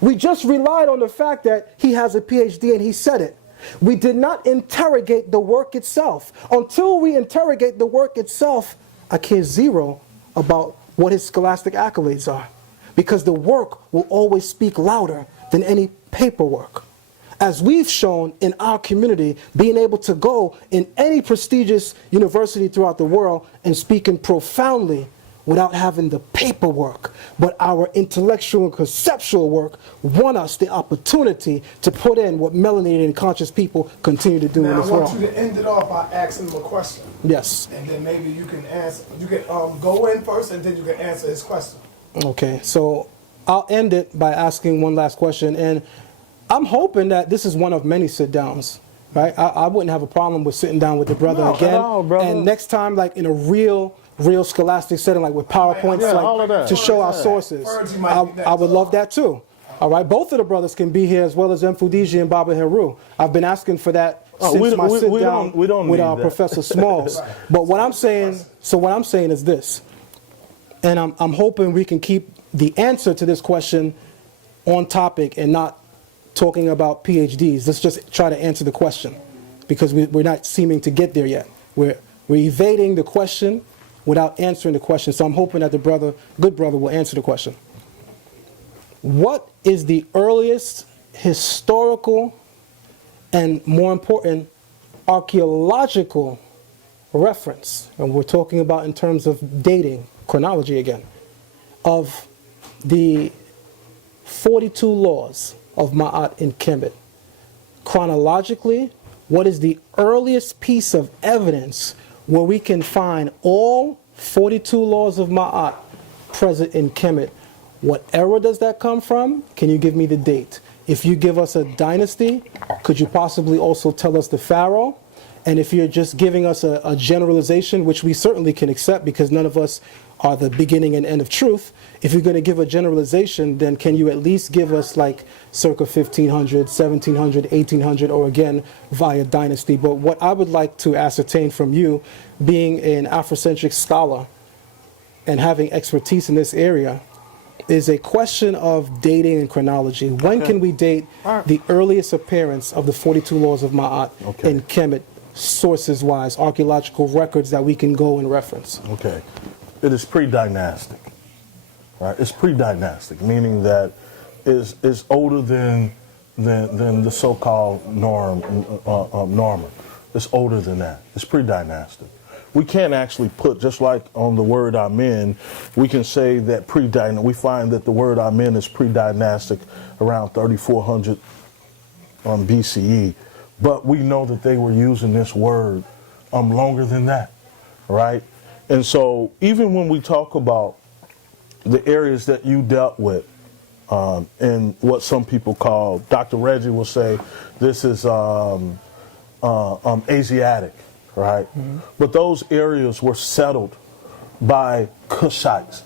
We just relied on the fact that he has a PhD and he said it. We did not interrogate the work itself. Until we interrogate the work itself, I care zero about what his scholastic accolades are, because the work will always speak louder than any paperwork. As we've shown in our community, being able to go in any prestigious university throughout the world and speaking profoundly without having the paperwork, but our intellectual and conceptual work won us the opportunity to put in what melanated and conscious people continue to do in this world. Now I want you to end it off by asking him a question. Yes. And then maybe you can answer. You can go in first, and then you can answer his question. Okay, so I'll end it by asking one last question, and I'm hoping that this is one of many sit-downs, right? I wouldn't have a problem with sitting down with the brother again, at all, brother. And next time, like in a real scholastic setting, like with PowerPoints, Yeah, all of like that. to show our sources. I would love that too. All right, both of the brothers can be here, as well as Mfudiji and Baba Heru. I've been asking for that since my sit down with Professor Smalls. But what I'm saying, is this, and I'm hoping we can keep the answer to this question on topic and not talking about PhDs. Let's just try to answer the question, because we're not seeming to get there yet. We're evading the question without answering the question. So I'm hoping that the good brother will answer the question. What is the earliest historical and, more important, archaeological reference, and we're talking about in terms of dating, chronology again, of the 42 laws of Ma'at in Kemet? Chronologically, what is the earliest piece of evidence where we can find all 42 laws of Ma'at present in Kemet? What era does that come from? Can you give me the date? If you give us a dynasty, could you possibly also tell us the pharaoh? And if you're just giving us a generalization, which we certainly can accept because none of us are the beginning and end of truth, if you're going to give a generalization, then can you at least give us like circa 1500, 1700, 1800, or again via dynasty? But what I would like to ascertain from you, being an Afrocentric scholar and having expertise in this area, is a question of dating and chronology. When can we date the earliest appearance of the 42 laws of Ma'at in Kemet, sources-wise, archaeological records that we can go and reference? Okay. It is pre-dynastic, right? It's pre-dynastic, meaning that it's older than the so-called Norman. It's older than that. It's pre-dynastic. We can't actually put, just like on the word Amen, we can say that we find that the word Amen is pre-dynastic around 3400 BCE, but we know that they were using this word longer than that, right? And so even when we talk about the areas that you dealt with, and what some people call, Dr. Reggie will say, this is Asiatic, right? Mm-hmm. But those areas were settled by Cushites.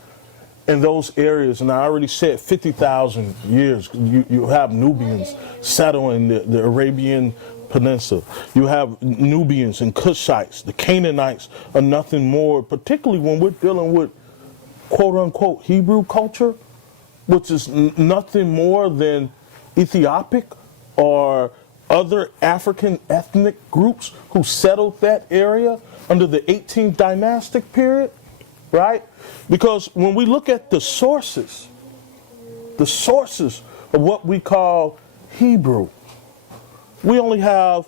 in those areas, and I already said 50,000 years, you have Nubians settling the Arabian Peninsula. You have Nubians and Cushites. The Canaanites are nothing more, particularly when we're dealing with quote-unquote Hebrew culture, which is nothing more than Ethiopic or other African ethnic groups who settled that area under the 18th dynastic period, right? Because when we look at the sources of what we call Hebrew, we only have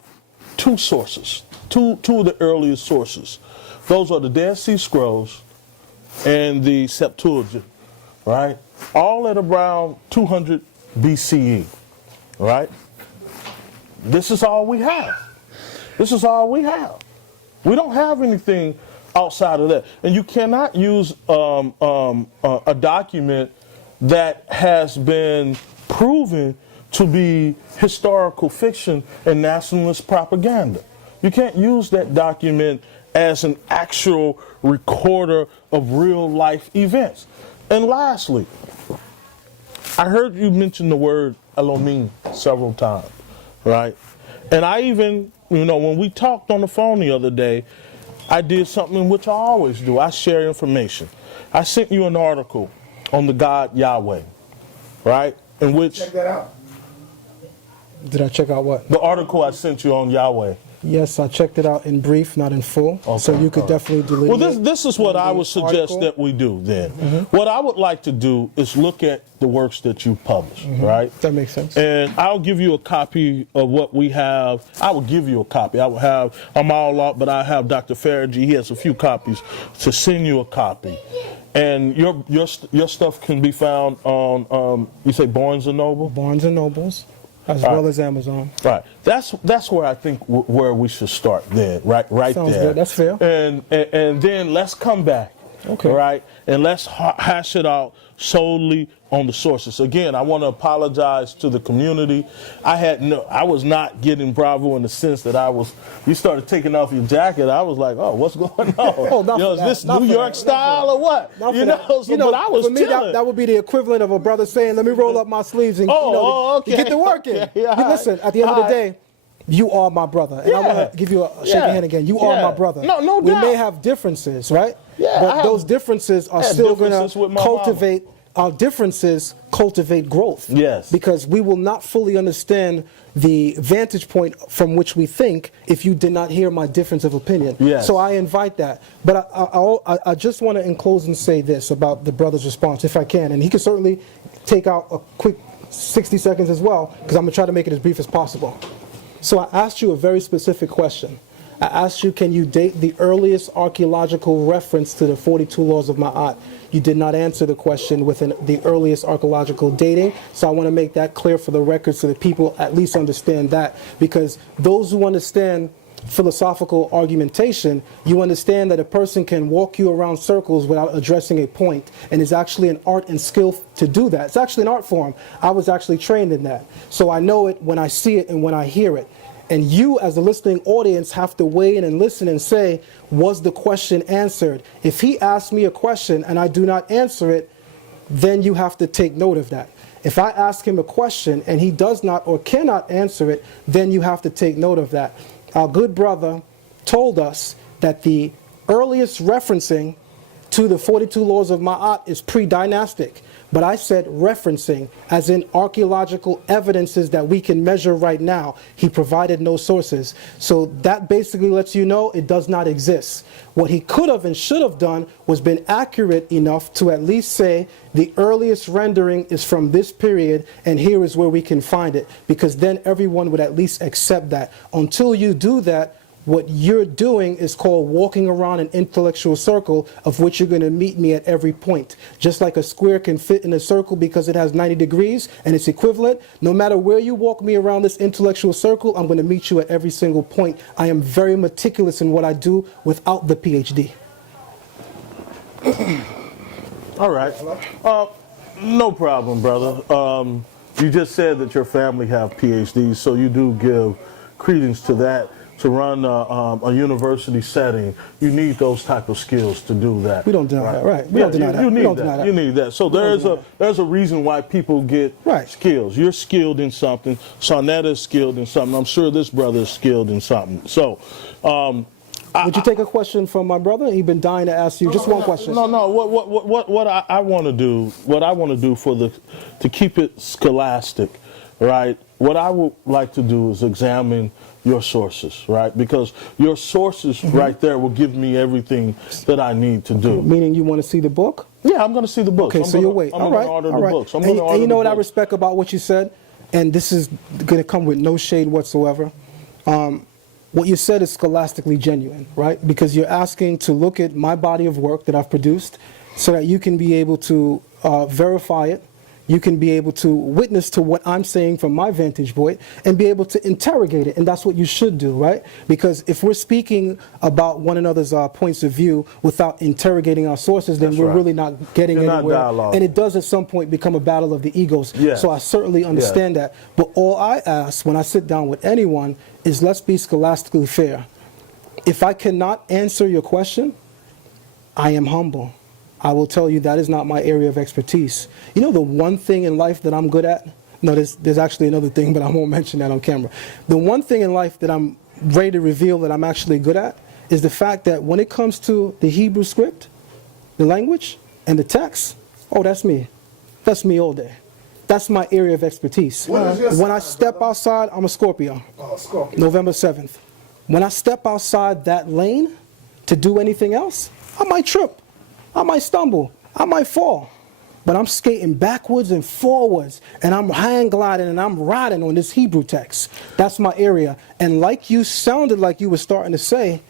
two sources, two of the earliest sources. Those are the Dead Sea Scrolls and the Septuagint, right? All at around 200 BCE, right? This is all we have. This is all we have. We don't have anything outside of that. And you cannot use a document that has been proven to be historical fiction and nationalist propaganda. You can't use that document as an actual recorder of real life events. And lastly, I heard you mention the word Elohim several times, right? And I even, when we talked on the phone the other day, I did something which I always do. I share information. I sent you an article on the God Yahweh, right? In which... Check that out. Did I check out what? The article I sent you on Yahweh. Yes, I checked it out in brief, not in full. Okay, so you could definitely delete it. Well, this is what I would suggest that we do then. What I would like to do is look at the works that you publish, right? That makes sense. And I'll give you a copy of what we have. I will give you a copy. I'm all out, but I have Dr. Faragee. He has a few copies to send you a copy. And your stuff can be found on, you say Barnes & Noble? Barnes & Nobles. As well as Amazon. Right. That's where I think where we should start then. Right Sounds there. Good. That's fair. And then let's come back. Okay. Right. And let's hash it out solely on the sources. Again, I want to apologize to the community. I was not getting Bravo in the sense that you started taking off your jacket. I was like, oh, what's going on? Is this New York style or what? But I was for me, that would be the equivalent of a brother saying, let me roll up my sleeves and get to work in. Listen, at the end of the day, you are my brother. And I want to give you a shake of hand again. You are my brother. No doubt. We may have differences, right? Yeah, but those differences are still going to cultivate. Our differences cultivate growth. Yes. Because we will not fully understand the vantage point from which we think if you did not hear my difference of opinion. Yes. So I invite that. But I just want to in closing say this about the brother's response, if I can. And he can certainly take out a quick 60 seconds as well, because I'm going to try to make it as brief as possible. So I asked you a very specific question. I asked you, can you date the earliest archaeological reference to the 42 laws of Ma'at? You did not answer the question within the earliest archaeological dating, so I want to make that clear for the record so that people at least understand that, because those who understand philosophical argumentation, you understand that a person can walk you around circles without addressing a point, and it's actually an art and skill to do that. It's actually an art form. I was actually trained in that, so I know it when I see it and when I hear it. And you, as a listening audience, have to weigh in and listen and say, was the question answered? If he asks me a question and I do not answer it, then you have to take note of that. If I ask him a question and he does not or cannot answer it, then you have to take note of that. Our good brother told us that the earliest referencing to the 42 laws of Ma'at is pre-dynastic. But I said referencing, as in archaeological evidences that we can measure right now. He provided no sources. So that basically lets you know it does not exist. What he could have and should have done was been accurate enough to at least say the earliest rendering is from this period and here is where we can find it. Because then everyone would at least accept that. Until you do that, what you're doing is called walking around an intellectual circle of which you're going to meet me at every point. Just like a square can fit in a circle because it has 90 degrees and it's equivalent, no matter where you walk me around this intellectual circle, I'm going to meet you at every single point. I am very meticulous in what I do without the PhD. All right. No problem, brother. You just said that your family have PhDs, so you do give credence to that. to run a university setting, you need those type of skills to do that. We don't deny that, right? We don't deny that. You We need don't that. deny that. You need that. So there's a reason why people get Right. skills. You're skilled in something. sa.neter is skilled in something. I'm sure this brother is skilled in something. So. Would you take a question from my brother? He's been dying to ask you just one question. No. What I want to do, to keep it scholastic, right? What I would like to do is examine your sources, right? Because your sources right there will give me everything that I need to do. Meaning you want to see the book? Yeah, I'm going to see the books. Okay, so you'll wait. I'm All going right. to order all the right. books. And you know what I respect about what you said? And this is going to come with no shade whatsoever. What you said is scholastically genuine, right? Because you're asking to look at my body of work that I've produced so that you can be able to verify it. You can be able to witness to what I'm saying from my vantage point and be able to interrogate it. And that's what you should do, right? Because if we're speaking about one another's points of view without interrogating our sources, then we're really not getting anywhere. And it does at some point become a battle of the egos. Yes. So I certainly understand that. But all I ask when I sit down with anyone is let's be scholastically fair. If I cannot answer your question, I am humble. I will tell you that is not my area of expertise. You know the one thing in life that I'm good at? No, there's actually another thing, but I won't mention that on camera. The one thing in life that I'm ready to reveal that I'm actually good at is the fact that when it comes to the Hebrew script, the language, and the text, oh, that's me. That's me all day. That's my area of expertise. When I step outside, I'm a Scorpio. Oh, Scorpio. November 7th. When I step outside that lane to do anything else, I might trip. I might stumble, I might fall, but I'm skating backwards and forwards, and I'm hang gliding, and I'm riding on this Hebrew text. That's my area. And like you sounded like you were starting to say,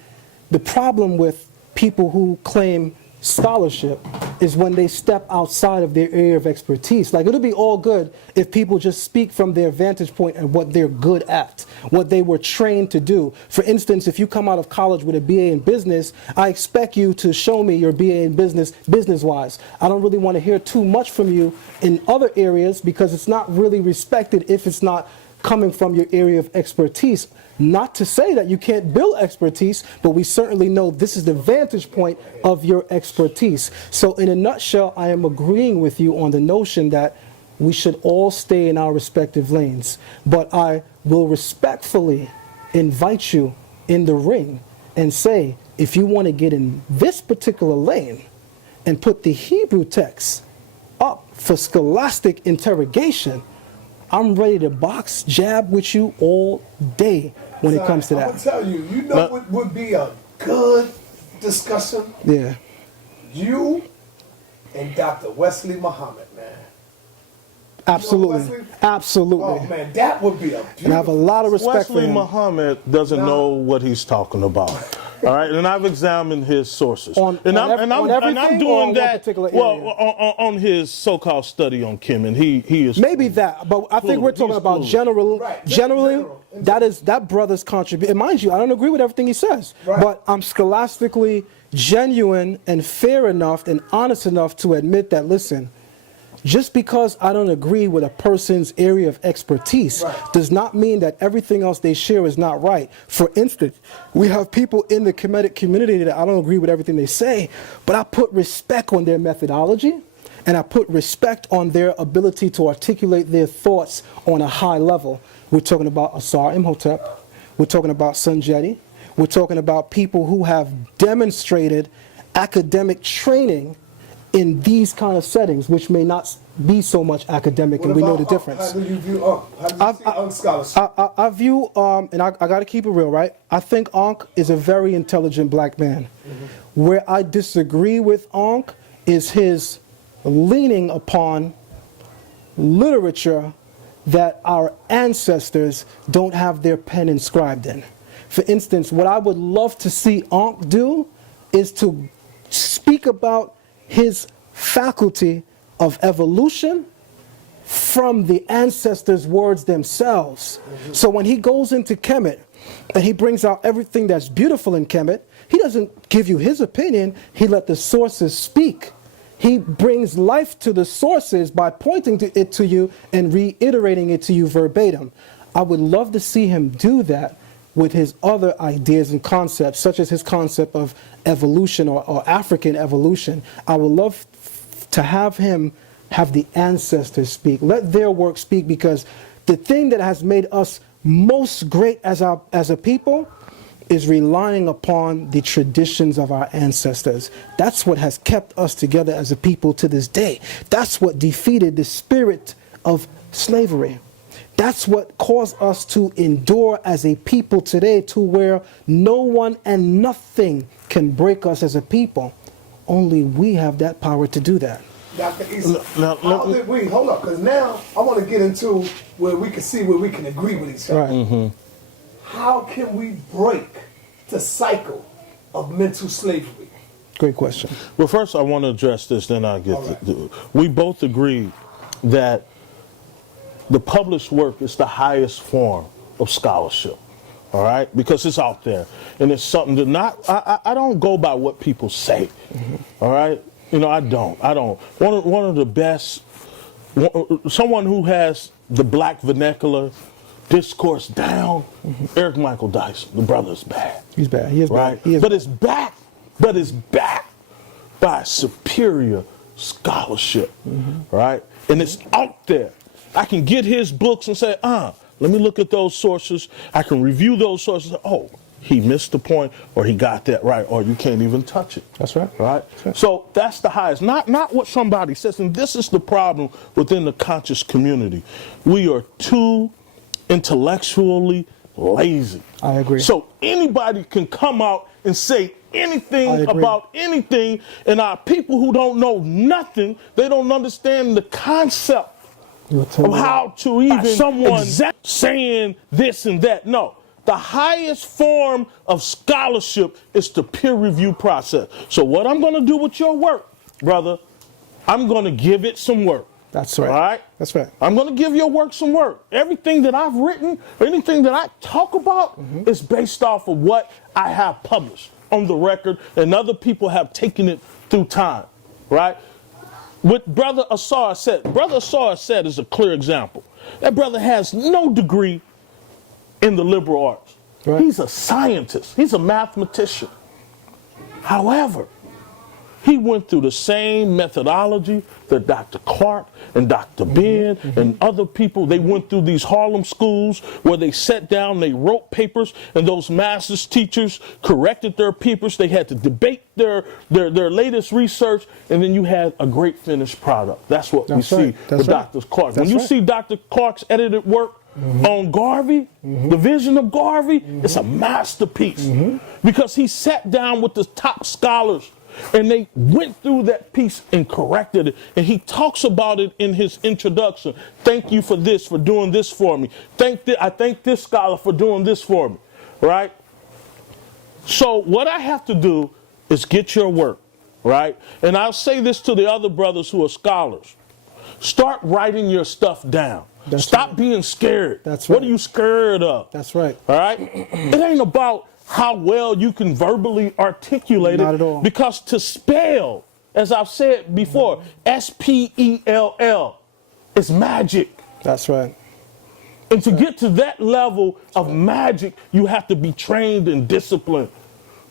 the problem with people who claim scholarship is when they step outside of their area of expertise. Like, it'll be all good if people just speak from their vantage point and what they're good at, what they were trained to do. For instance, if you come out of college with a BA in business, I expect you to show me your BA in business-wise. I don't really want to hear too much from you in other areas because it's not really respected if it's not coming from your area of expertise. Not to say that you can't build expertise, but we certainly know this is the vantage point of your expertise. So in a nutshell, I am agreeing with you on the notion that we should all stay in our respective lanes. But I will respectfully invite you in the ring and say, if you want to get in this particular lane and put the Hebrew text up for scholastic interrogation, I'm ready to box, jab with you all day when it comes to that. I'm gonna tell you, you know what would be a good discussion? Yeah. You and Dr. Wesley Muhammad, man. Absolutely. You know Wesley? Absolutely. Oh man, that would be a beautiful. And I have a lot of respect for Wesley him. Muhammad doesn't know what he's talking about. All right, and I've examined his sources, On I'm everything or doing on that. one particular Well, area? on his so-called study on Kim, and he is Maybe that, but I think we're talking He's about clueless. generally. Right, Generally, general. that is that brother's contribution. And mind you, I don't agree with everything he says, Right. but I'm scholastically genuine and fair enough and honest enough to admit that. Listen, just because I don't agree with a person's area of expertise does not mean that everything else they share is not right. For instance, we have people in the Kemetic community that I don't agree with everything they say, but I put respect on their methodology, and I put respect on their ability to articulate their thoughts on a high level. We're talking about Asar Imhotep. We're talking about Sunjeti. We're talking about people who have demonstrated academic training in these kind of settings, which may not be so much academic, and we know the difference. How do you view How do you see Ankh scholarship? I view, and I got to keep it real, right? I think Ankh is a very intelligent black man. Where I disagree with Ankh is his leaning upon literature that our ancestors don't have their pen inscribed in. For instance, what I would love to see Ankh do is to speak about his faculty of evolution from the ancestors' words themselves. So when he goes into Kemet and he brings out everything that's beautiful in Kemet, he doesn't give you his opinion, he let the sources speak. He brings life to the sources by pointing to it to you and reiterating it to you verbatim. I would love to see him do that with his other ideas and concepts, such as his concept of evolution or African evolution. I would love to have him have the ancestors speak. Let their work speak, because the thing that has made us most great as a people is relying upon the traditions of our ancestors. That's what has kept us together as a people to this day. That's what defeated the spirit of slavery. That's what caused us to endure as a people today, to where no one and nothing can break us as a people. Only we have that power to do that. Dr. Issa, hold up, because now I want to get into where we can see where we can agree with each other. Right. Mm-hmm. How can we break the cycle of mental slavery? Great question. Well, first I want to address this, then I'll get to we both agree that the published work is the highest form of scholarship, all right? Because it's out there, and it's something that I don't go by what people say, all right? You know, I don't. One of the best, someone who has the black vernacular discourse down, Eric Michael Dyson, the brother's bad. He's bad. He is right? bad. He is but it's backed by superior scholarship, right? And it's out there. I can get his books and say, let me look at those sources. I can review those sources. Oh, he missed the point, or he got that right, or you can't even touch it. That's right. Right? That's right. So that's the highest. Not what somebody says. And this is the problem within the conscious community. We are too intellectually lazy. I agree. So anybody can come out and say anything about anything, and our people who don't know nothing, they don't understand the concept of how to even someone saying this and that. No. The highest form of scholarship is the peer review process. So what I'm going to do with your work, brother, I'm going to give it some work. That's right. All right? That's right. I'm going to give your work some work. Everything that I've written, or anything that I talk about, is based off of what I have published on the record, and other people have taken it through time, right? What Brother Issa said is a clear example. That brother has no degree in the liberal arts. Right. He's a scientist. He's a mathematician. However, he went through the same methodology that Dr. Clark and Dr. Ben and other people. They went through these Harlem schools where they sat down, they wrote papers, and those master's teachers corrected their papers. They had to debate their latest research, and then you had a great finished product. That's what we see with Dr. Clark. When you see Dr. Clark's edited work on Garvey, the vision of Garvey, it's a masterpiece because he sat down with the top scholars and they went through that piece and corrected it. And he talks about it in his introduction. Thank you for this, for doing this for me. I thank this scholar for doing this for me, right? So what I have to do is get your work, right? And I'll say this to the other brothers who are scholars. Start writing your stuff down. Stop being scared. That's right. What are you scared of? That's right. All right? It ain't about how well you can verbally articulate it. Not at all. Because to spell, as I've said before, S-P-E-L-L is magic. That's right. And to get to that level of magic, you have to be trained and disciplined.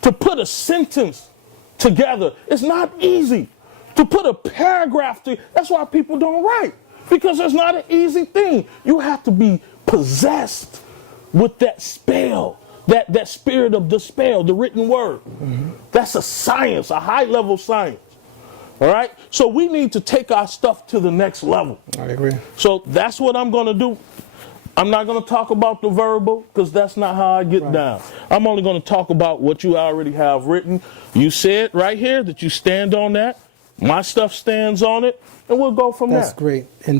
To put a sentence together, it's not easy. To put a paragraph together, that's why people don't write. Because it's not an easy thing. You have to be possessed with that spell, that spirit of the spell, the written word. That's a science, a high-level science. All right? So we need to take our stuff to the next level. I agree. So that's what I'm going to do. I'm not going to talk about the verbal because that's not how I get down. I'm only going to talk about what you already have written. You said right here that you stand on that. My stuff stands on it, and we'll go from there. That's great. And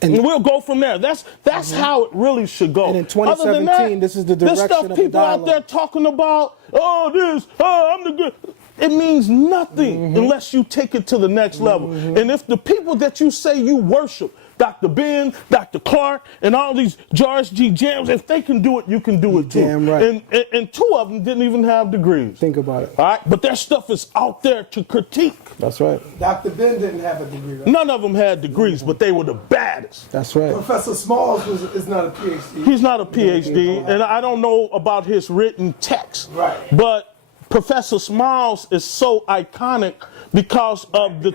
we'll go from there. That's how it really should go. And in 2017, this is the direction this stuff of the people dialogue. out there talking about, I'm the good. It means nothing unless you take it to the next level. And if the people that you say you worship, Dr. Ben, Dr. Clark, and all these George G. Jams. If they can do it, you can do it too. Damn right. And two of them didn't even have degrees. Think about it. All right, but their stuff is out there to critique. That's right. Dr. Ben didn't have a degree, right? None of them had degrees, but they were the baddest. That's right. Professor Smalls is not a PhD. He's not a PhD, and I don't know about his written text. Right. But Professor Smalls is so iconic because of the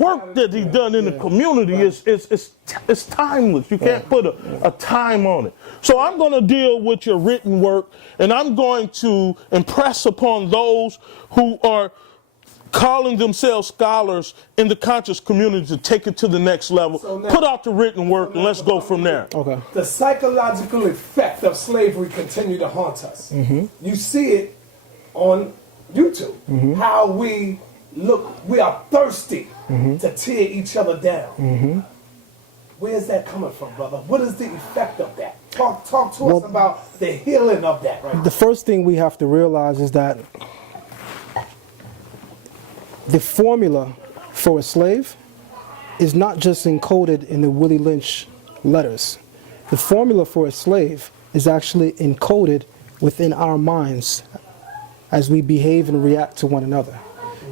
work that he done in the community is timeless. You can't put a time on it. So I'm going to deal with your written work, and I'm going to impress upon those who are calling themselves scholars in the conscious community to take it to the next level. So now, put out the written work, and let's go from there. Okay. The psychological effect of slavery continue to haunt us. You see it on YouTube, how we are thirsty to tear each other down. Where's that coming from, brother? What is the effect of that? Talk to us about the healing of that, right? The first thing we have to realize is that the formula for a slave is not just encoded in the Willie Lynch letters. The formula for a slave is actually encoded within our minds as we behave and react to one another.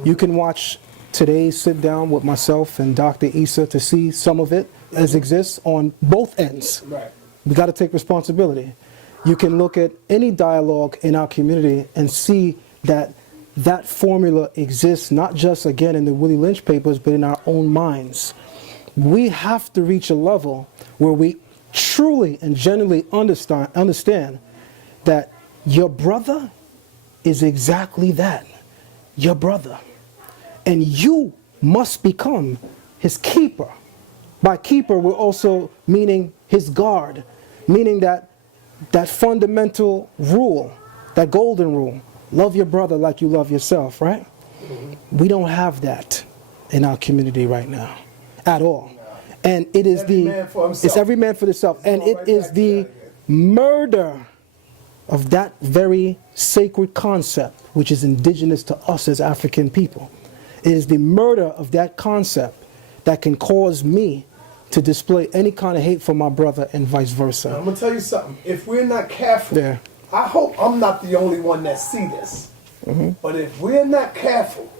You can watch today's sit down with myself and Dr. Issa to see some of it as exists on both ends. Right. We got to take responsibility. You can look at any dialogue in our community and see that that formula exists not just, again, in the Willie Lynch papers, but in our own minds. We have to reach a level where we truly and genuinely understand that your brother is exactly that, your brother. And you must become his keeper. By keeper, we're also meaning his guard, meaning that fundamental rule, that golden rule, love your brother like you love yourself, right? We don't have that in our community right now, at all. And it is it's every man for himself. And it is the murder of that very sacred concept, which is indigenous to us as African people. It is the murder of that concept that can cause me to display any kind of hate for my brother and vice versa. I'm going to tell you something. If we're not careful, I hope I'm not the only one that see this. But if we're not careful,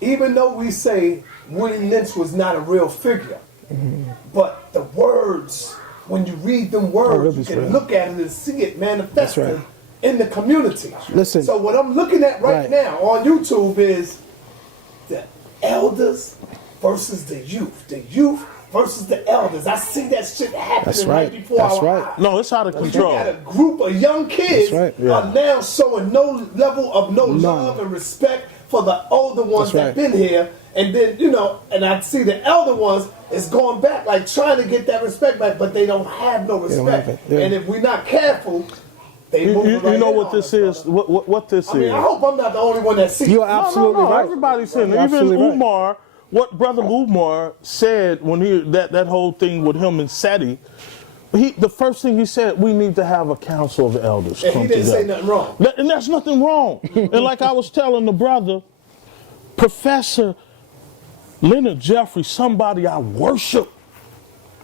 even though we say Willie Lynch was not a real figure, but the words, when you read them words, you can look at it and see it manifested in the community. Listen. So what I'm looking at right now on YouTube is the elders versus the youth versus the elders. I see that shit happening right before our eyes. No, it's out of control. You got a group of young kids are now showing no level of love and respect for the older ones that been here. And then, and I see the elder ones is going back, like trying to get that respect back, but they don't have no respect. And if we're not careful, they move you know what this is? What this is? I mean, I hope I'm not the only one that sees it. You're absolutely right. Everybody's saying it. Even Umar, what Brother Umar said when that whole thing with him and Seti, the first thing he said, we need to have a council of elders. And he didn't say nothing wrong. And there's nothing wrong. And like I was telling the brother, Professor Leonard Jeffrey, somebody I worship.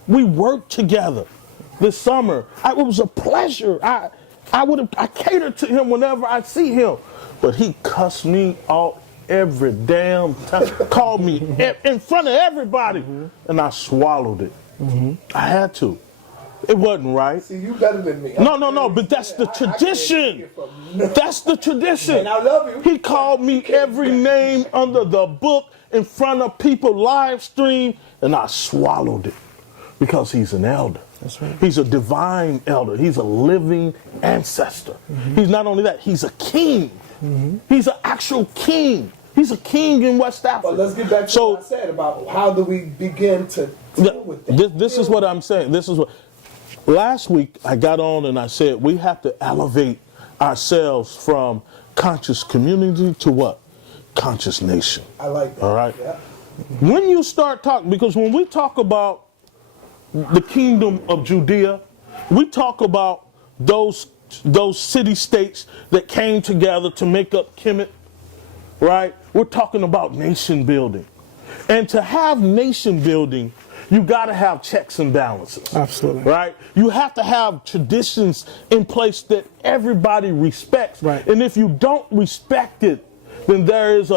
We worked together this summer. It was a pleasure. I catered to him whenever I see him. But he cussed me out every damn time. Called me in front of everybody. And I swallowed it. I had to. It wasn't right. See, you better than me. No, but that's the tradition. That's the tradition. And I love you. He called me every name under the book in front of people live stream, and I swallowed it because he's an elder. That's right. He's a divine elder. He's a living ancestor. He's not only that, he's a king. He's an actual king. He's a king in West Africa. But let's get back to what I said about how do we begin to deal with that. This is what I'm saying. Last week I got on and I said we have to elevate ourselves from conscious community to what? Conscious nation. I like that. All right? Yeah. When you start talking, because when we talk about the kingdom of Judea, we talk about those city-states that came together to make up Kemet, right? We're talking about nation building. And to have nation building, you got to have checks and balances. Absolutely. Right? You have to have traditions in place that everybody respects. Right. And if you don't respect it, then that's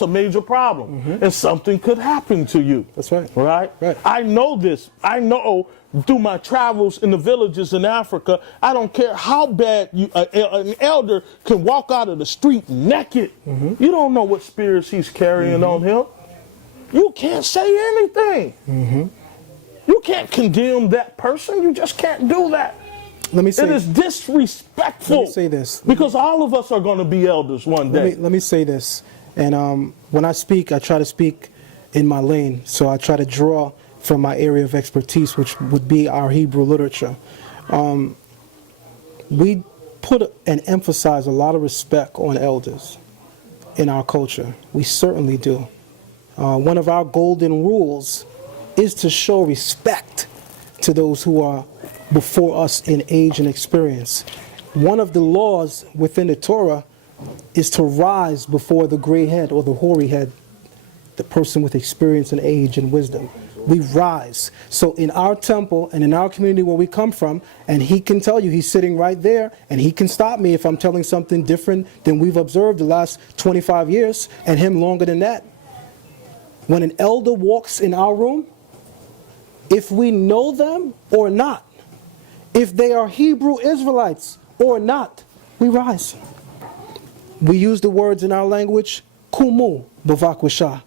a major problem. And something could happen to you. That's right. Right? Right. I know this. I know through my travels in the villages in Africa, I don't care how bad an elder can walk out of the street naked. You don't know what spirits he's carrying on him. You can't say anything. You can't condemn that person. You just can't do that. Let me say, it is disrespectful. Let me say this. Because all of us are going to be elders one day. Let me say this. And when I speak, I try to speak in my lane. So I try to draw from my area of expertise, which would be our Hebrew literature. We put and emphasize a lot of respect on elders in our culture. We certainly do. One of our golden rules is to show respect to those who are before us in age and experience. One of the laws within the Torah is to rise before the gray head or the hoary head, the person with experience and age and wisdom. We rise. So in our temple and in our community where we come from, and he can tell you, he's sitting right there, and he can stop me if I'm telling something different than we've observed the last 25 years, and him longer than that. When an elder walks in our room, if we know them or not, if they are Hebrew Israelites or not, we rise. We use the words in our language, kumu b'vakwisha,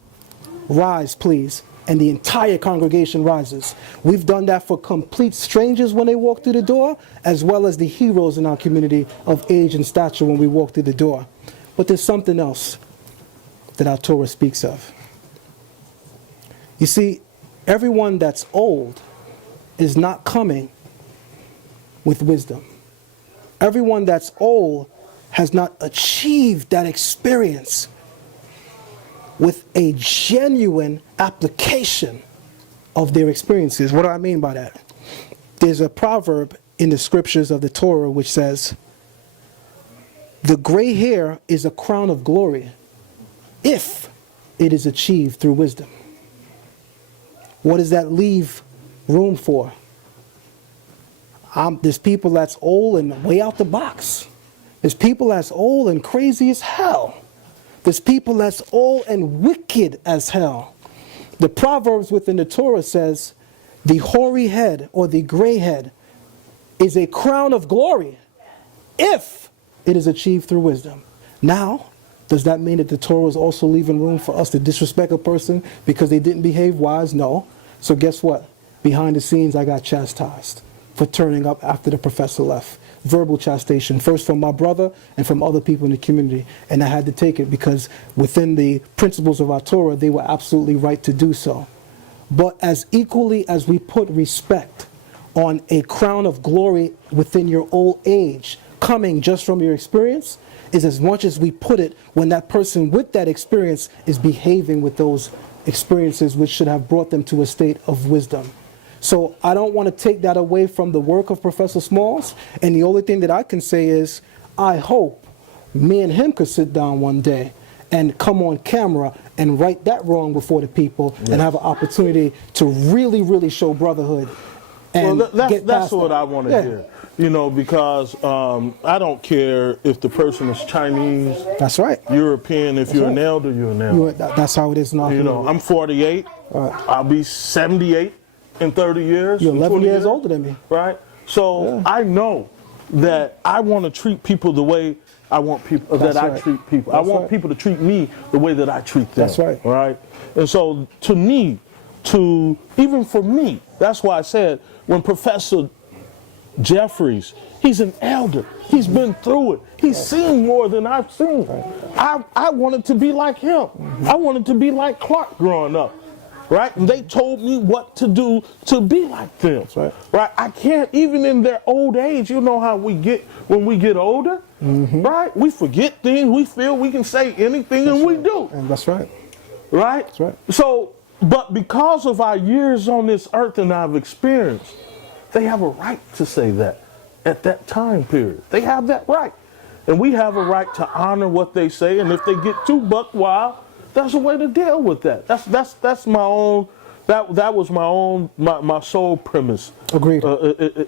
rise please, and the entire congregation rises. We've done that for complete strangers when they walk through the door, as well as the heroes in our community of age and stature when we walk through the door. But there's something else that our Torah speaks of. You see, everyone that's old is not coming with wisdom. Everyone that's old has not achieved that experience with a genuine application of their experiences. What do I mean by that? There's a proverb in the scriptures of the Torah which says, the gray hair is a crown of glory if it is achieved through wisdom. What does that leave room for? There's people that's old and way out the box. There's people that's old and crazy as hell. There's people that's old and wicked as hell. The Proverbs within the Torah says, the hoary head or the gray head is a crown of glory if it is achieved through wisdom. Now, does that mean that the Torah is also leaving room for us to disrespect a person because they didn't behave wise? No. So guess what? Behind the scenes, I got chastised for turning up after the professor left. Verbal chastisement, first from my brother and from other people in the community. And I had to take it because within the principles of our Torah, they were absolutely right to do so. But as equally as we put respect on a crown of glory within your old age, coming just from your experience, is as much as we put it when that person with that experience is behaving with those experiences which should have brought them to a state of wisdom. So I don't want to take that away from the work of Professor Smalls, and the only thing that I can say is, I hope me and him could sit down one day and come on camera and right that wrong before the people, and have an opportunity to really, really show brotherhood. And that's what I want to hear. You know, because I don't care if the person is Chinese, that's right, European. If you're an elder, you're an elder. That's how it is now. You know, I'm 48. I'll be 78 in 30 years. You're 11 years older than me. Right? So I know that I want to treat people the way I want people I treat people. I want people to treat me the way that I treat them. That's right. Right? And so to me, even for me, that's why I said when Professor Jeffries, he's an elder. He's been through it. He's seen more than I've seen. I wanted to be like him. I wanted to be like Clark growing up. Right? And they told me what to do to be like them. That's right. Right? I can't, even in their old age, you know how we get when we get older, right? We forget things, we feel we can say anything, and we do. And that's right. Right? That's right. So, but because of our years on this earth and our experience, they have a right to say that at that time period. They have that right. And we have a right to honor what they say, and if they get too buck wild, that's a way to deal with that. That's my own That was my sole premise. Agreed.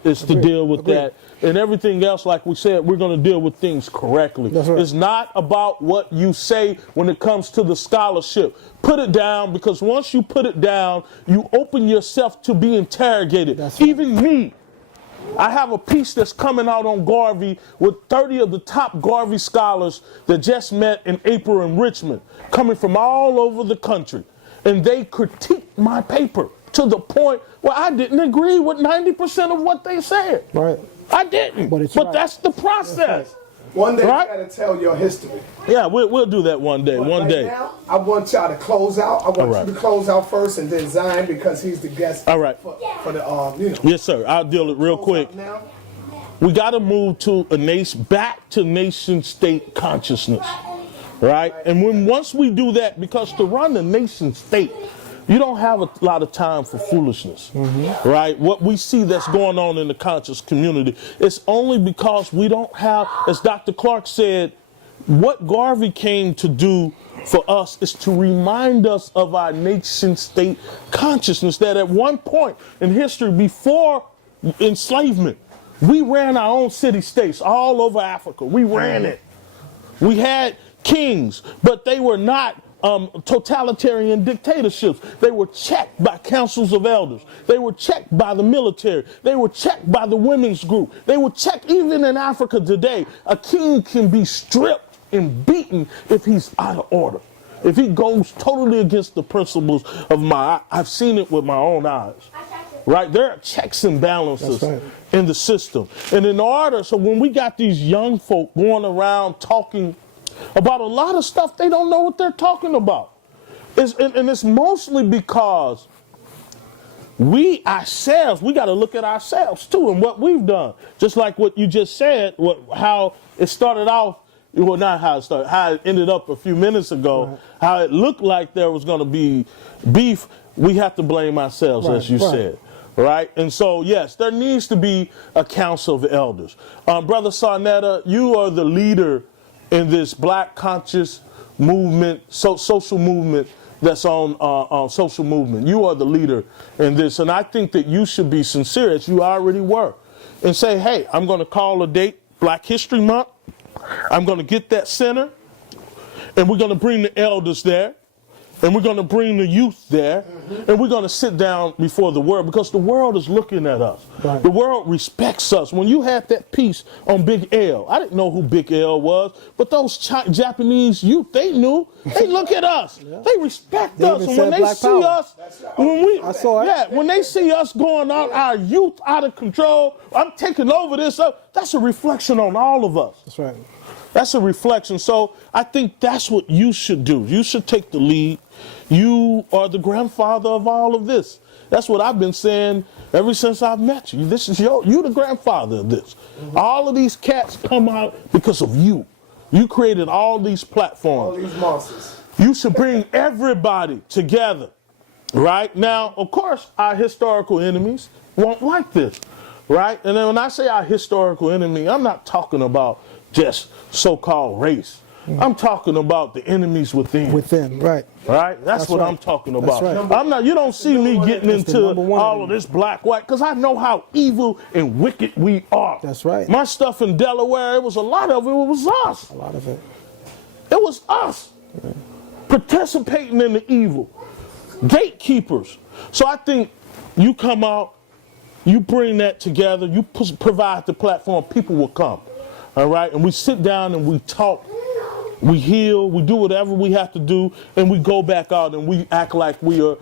Is to deal with that. And everything else, like we said, we're going to deal with things correctly. That's right. It's not about what you say when it comes to the scholarship. Put it down, because once you put it down, you open yourself to be interrogated. That's right. Even me. I have a piece that's coming out on Garvey with 30 of the top Garvey scholars that just met in April in Richmond, coming from all over the country. And they critiqued my paper to the point where I didn't agree with 90% of what they said. Right. I didn't. But it's but right. that's the process. One day Right? you got to tell your history. Yeah, we'll do that one day. But One right day. now, I want y'all to close out. I want All right. you to close out first, and then Zion, because he's the guest. All right. For the you know. Yes, sir. I'll deal it real Close quick. out now. We got to move to back to nation state consciousness, right? And once we do that, because to run the nation state, you don't have a lot of time for foolishness, right? What we see that's going on in the conscious community, it's only because we don't have, as Dr. Clark said, what Garvey came to do for us is to remind us of our nation state consciousness, that at one point in history before enslavement, we ran our own city-states all over Africa. We ran it. We had kings, but they were not totalitarian dictatorships. They were checked by councils of elders. They were checked by the military. They were checked by the women's group. They were checked even in Africa today. A king can be stripped and beaten if he's out of order. If he goes totally against the principles of I've seen it with my own eyes. Right? There are checks and balances in the system. And in order, so when we got these young folk going around talking about a lot of stuff, they don't know what they're talking about. And it's mostly because we ourselves, we got to look at ourselves too and what we've done. Just like what you just said, how it started off, well, not how it started, how it ended up a few minutes ago, how it looked like there was going to be beef. We have to blame ourselves, as you said. Right? And so, yes, there needs to be a council of elders. Brother sa.neter, you are the leader in this black conscious movement, social movement that's on social movement. You are the leader in this. And I think that you should be sincere, as you already were, and say, hey, I'm going to call a date, Black History Month. I'm going to get that center, and we're going to bring the elders there, and we're going to bring the youth there, and we're going to sit down before the world, because the world is looking at us. Right. The world respects us. When you had that piece on Big L, I didn't know who Big L was, but those Japanese youth, they knew. They look at us. They respect us. And when they see us, when they see us going out, our youth out of control, I'm taking over this, that's a reflection on all of us. That's right. That's a reflection. So I think that's what you should do. You should take the lead. You are the grandfather of all of this. That's what I've been saying ever since I've met you. This is you the grandfather of this. All of these cats come out because of you. You created all these platforms. All these monsters. You should bring everybody together. Right? Now, of course, our historical enemies won't like this. Right? And then when I say our historical enemy, I'm not talking about just so-called race. I'm talking about the enemies within. Within, right. Right? That's what I'm talking about. Right. I'm not. You don't see me getting into all of this black, white, because I know how evil and wicked we are. That's right. My stuff in Delaware, it was a lot of it. It was us. A lot of it. It was us participating in the evil. Gatekeepers. So I think you come out, you bring that together, you provide the platform, people will come. All right? And we sit down and we talk. We heal, we do whatever we have to do, and we go back out and we act like we are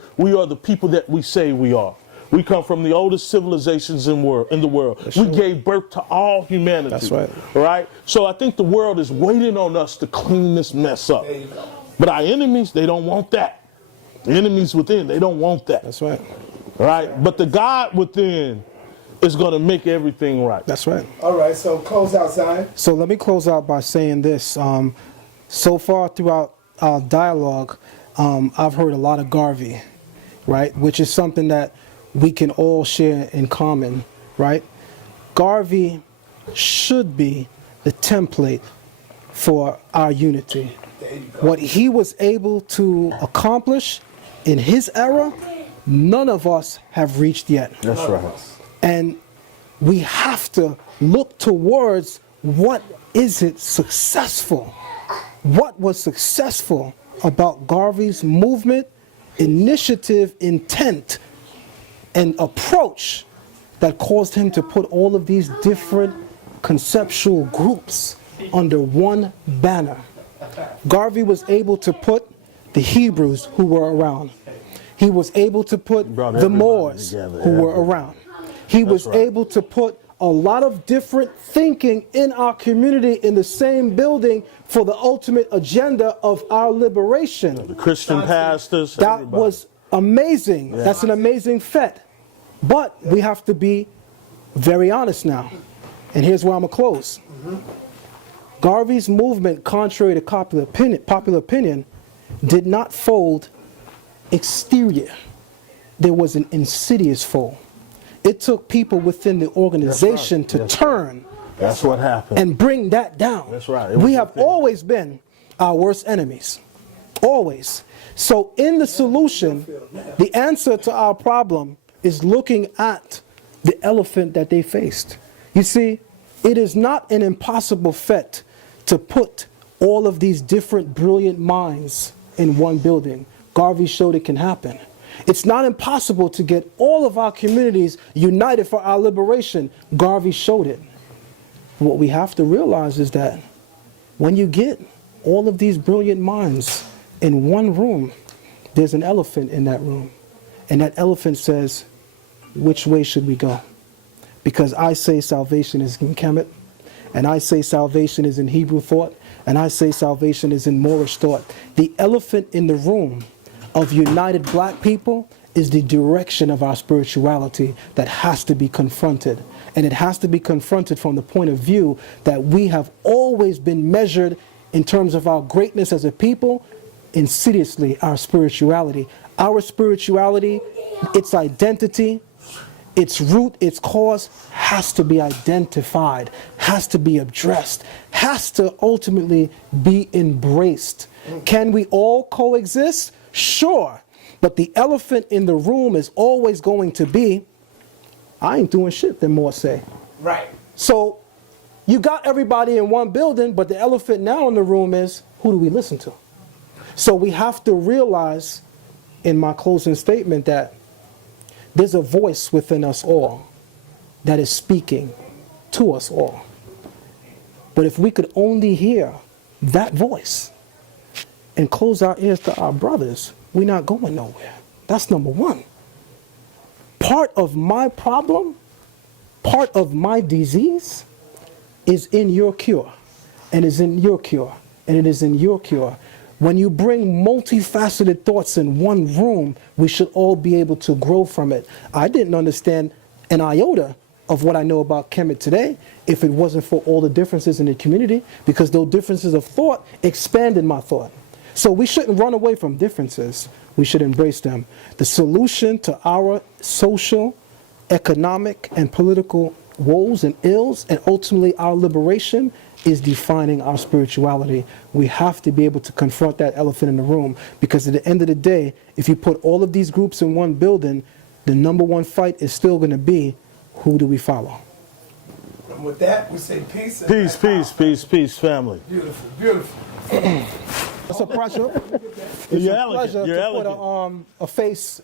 the people that we say we are. We come from the oldest civilizations in the world. We gave birth to all humanity. That's right. Right? So I think the world is waiting on us to clean this mess up. There you go. But our enemies, they don't want that. The enemies within, they don't want that. That's right. Right? But the God within is going to make everything right. That's right. All right, so close out, Zion. So let me close out by saying this. So far throughout our dialogue, I've heard a lot of Garvey, right? Which is something that we can all share in common, right? Garvey should be the template for our unity. What he was able to accomplish in his era none of us have reached yet. That's right. And we have to look towards what is it successful? What was successful about Garvey's movement, initiative, intent, and approach that caused him to put all of these different conceptual groups under one banner? Garvey was able to put the Hebrews who were around. He was able to put the Moors who were around. He was able to put a lot of different thinking in our community in the same building for the ultimate agenda of our liberation. The Christian pastors. That everybody. was amazing. Yeah. That's an amazing fet. But we have to be very honest now. And here's where I'm going to close. Garvey's movement, contrary to popular opinion, did not fold exterior. There was an insidious fold. It took people within the organization to turn. That's what happened. And bring that down. That's right. We have always been our worst enemies. Always. So in the solution, the answer to our problem is looking at the elephant that they faced. You see, it is not an impossible fet to put all of these different brilliant minds in one building. Garvey showed it can happen. It's not impossible to get all of our communities united for our liberation. Garvey showed it. What we have to realize is that when you get all of these brilliant minds in one room, there's an elephant in that room. And that elephant says, which way should we go? Because I say salvation is in Kemet, and I say salvation is in Hebrew thought, and I say salvation is in Moorish thought. The elephant in the room of united black people is the direction of our spirituality that has to be confronted. And it has to be confronted from the point of view that we have always been measured in terms of our greatness as a people, insidiously our spirituality. Our spirituality, its identity, its root, its cause has to be identified, has to be addressed, has to ultimately be embraced. Can we all coexist? Sure, but the elephant in the room is always going to be, I ain't doing shit, then more say. Right. So you got everybody in one building, but the elephant now in the room is, who do we listen to? So we have to realize in my closing statement that there's a voice within us all that is speaking to us all. But if we could only hear that voice and close our ears to our brothers, we're not going nowhere. That's number one. Part of my problem, part of my disease is in your cure, and is in your cure, and it is in your cure. When you bring multifaceted thoughts in one room, we should all be able to grow from it. I didn't understand an iota of what I know about Kemet today if it wasn't for all the differences in the community, because those differences of thought expanded my thought. So we shouldn't run away from differences. We should embrace them. The solution to our social, economic, and political woes and ills, and ultimately our liberation, is defining our spirituality. We have to be able to confront that elephant in the room, because at the end of the day, if you put all of these groups in one building, the number one fight is still going to be, who do we follow? And with that, we say peace. And Peace, peace, peace, peace, family. Beautiful, beautiful. It's a pleasure. It's You're a elegant. pleasure You're to elegant. put a face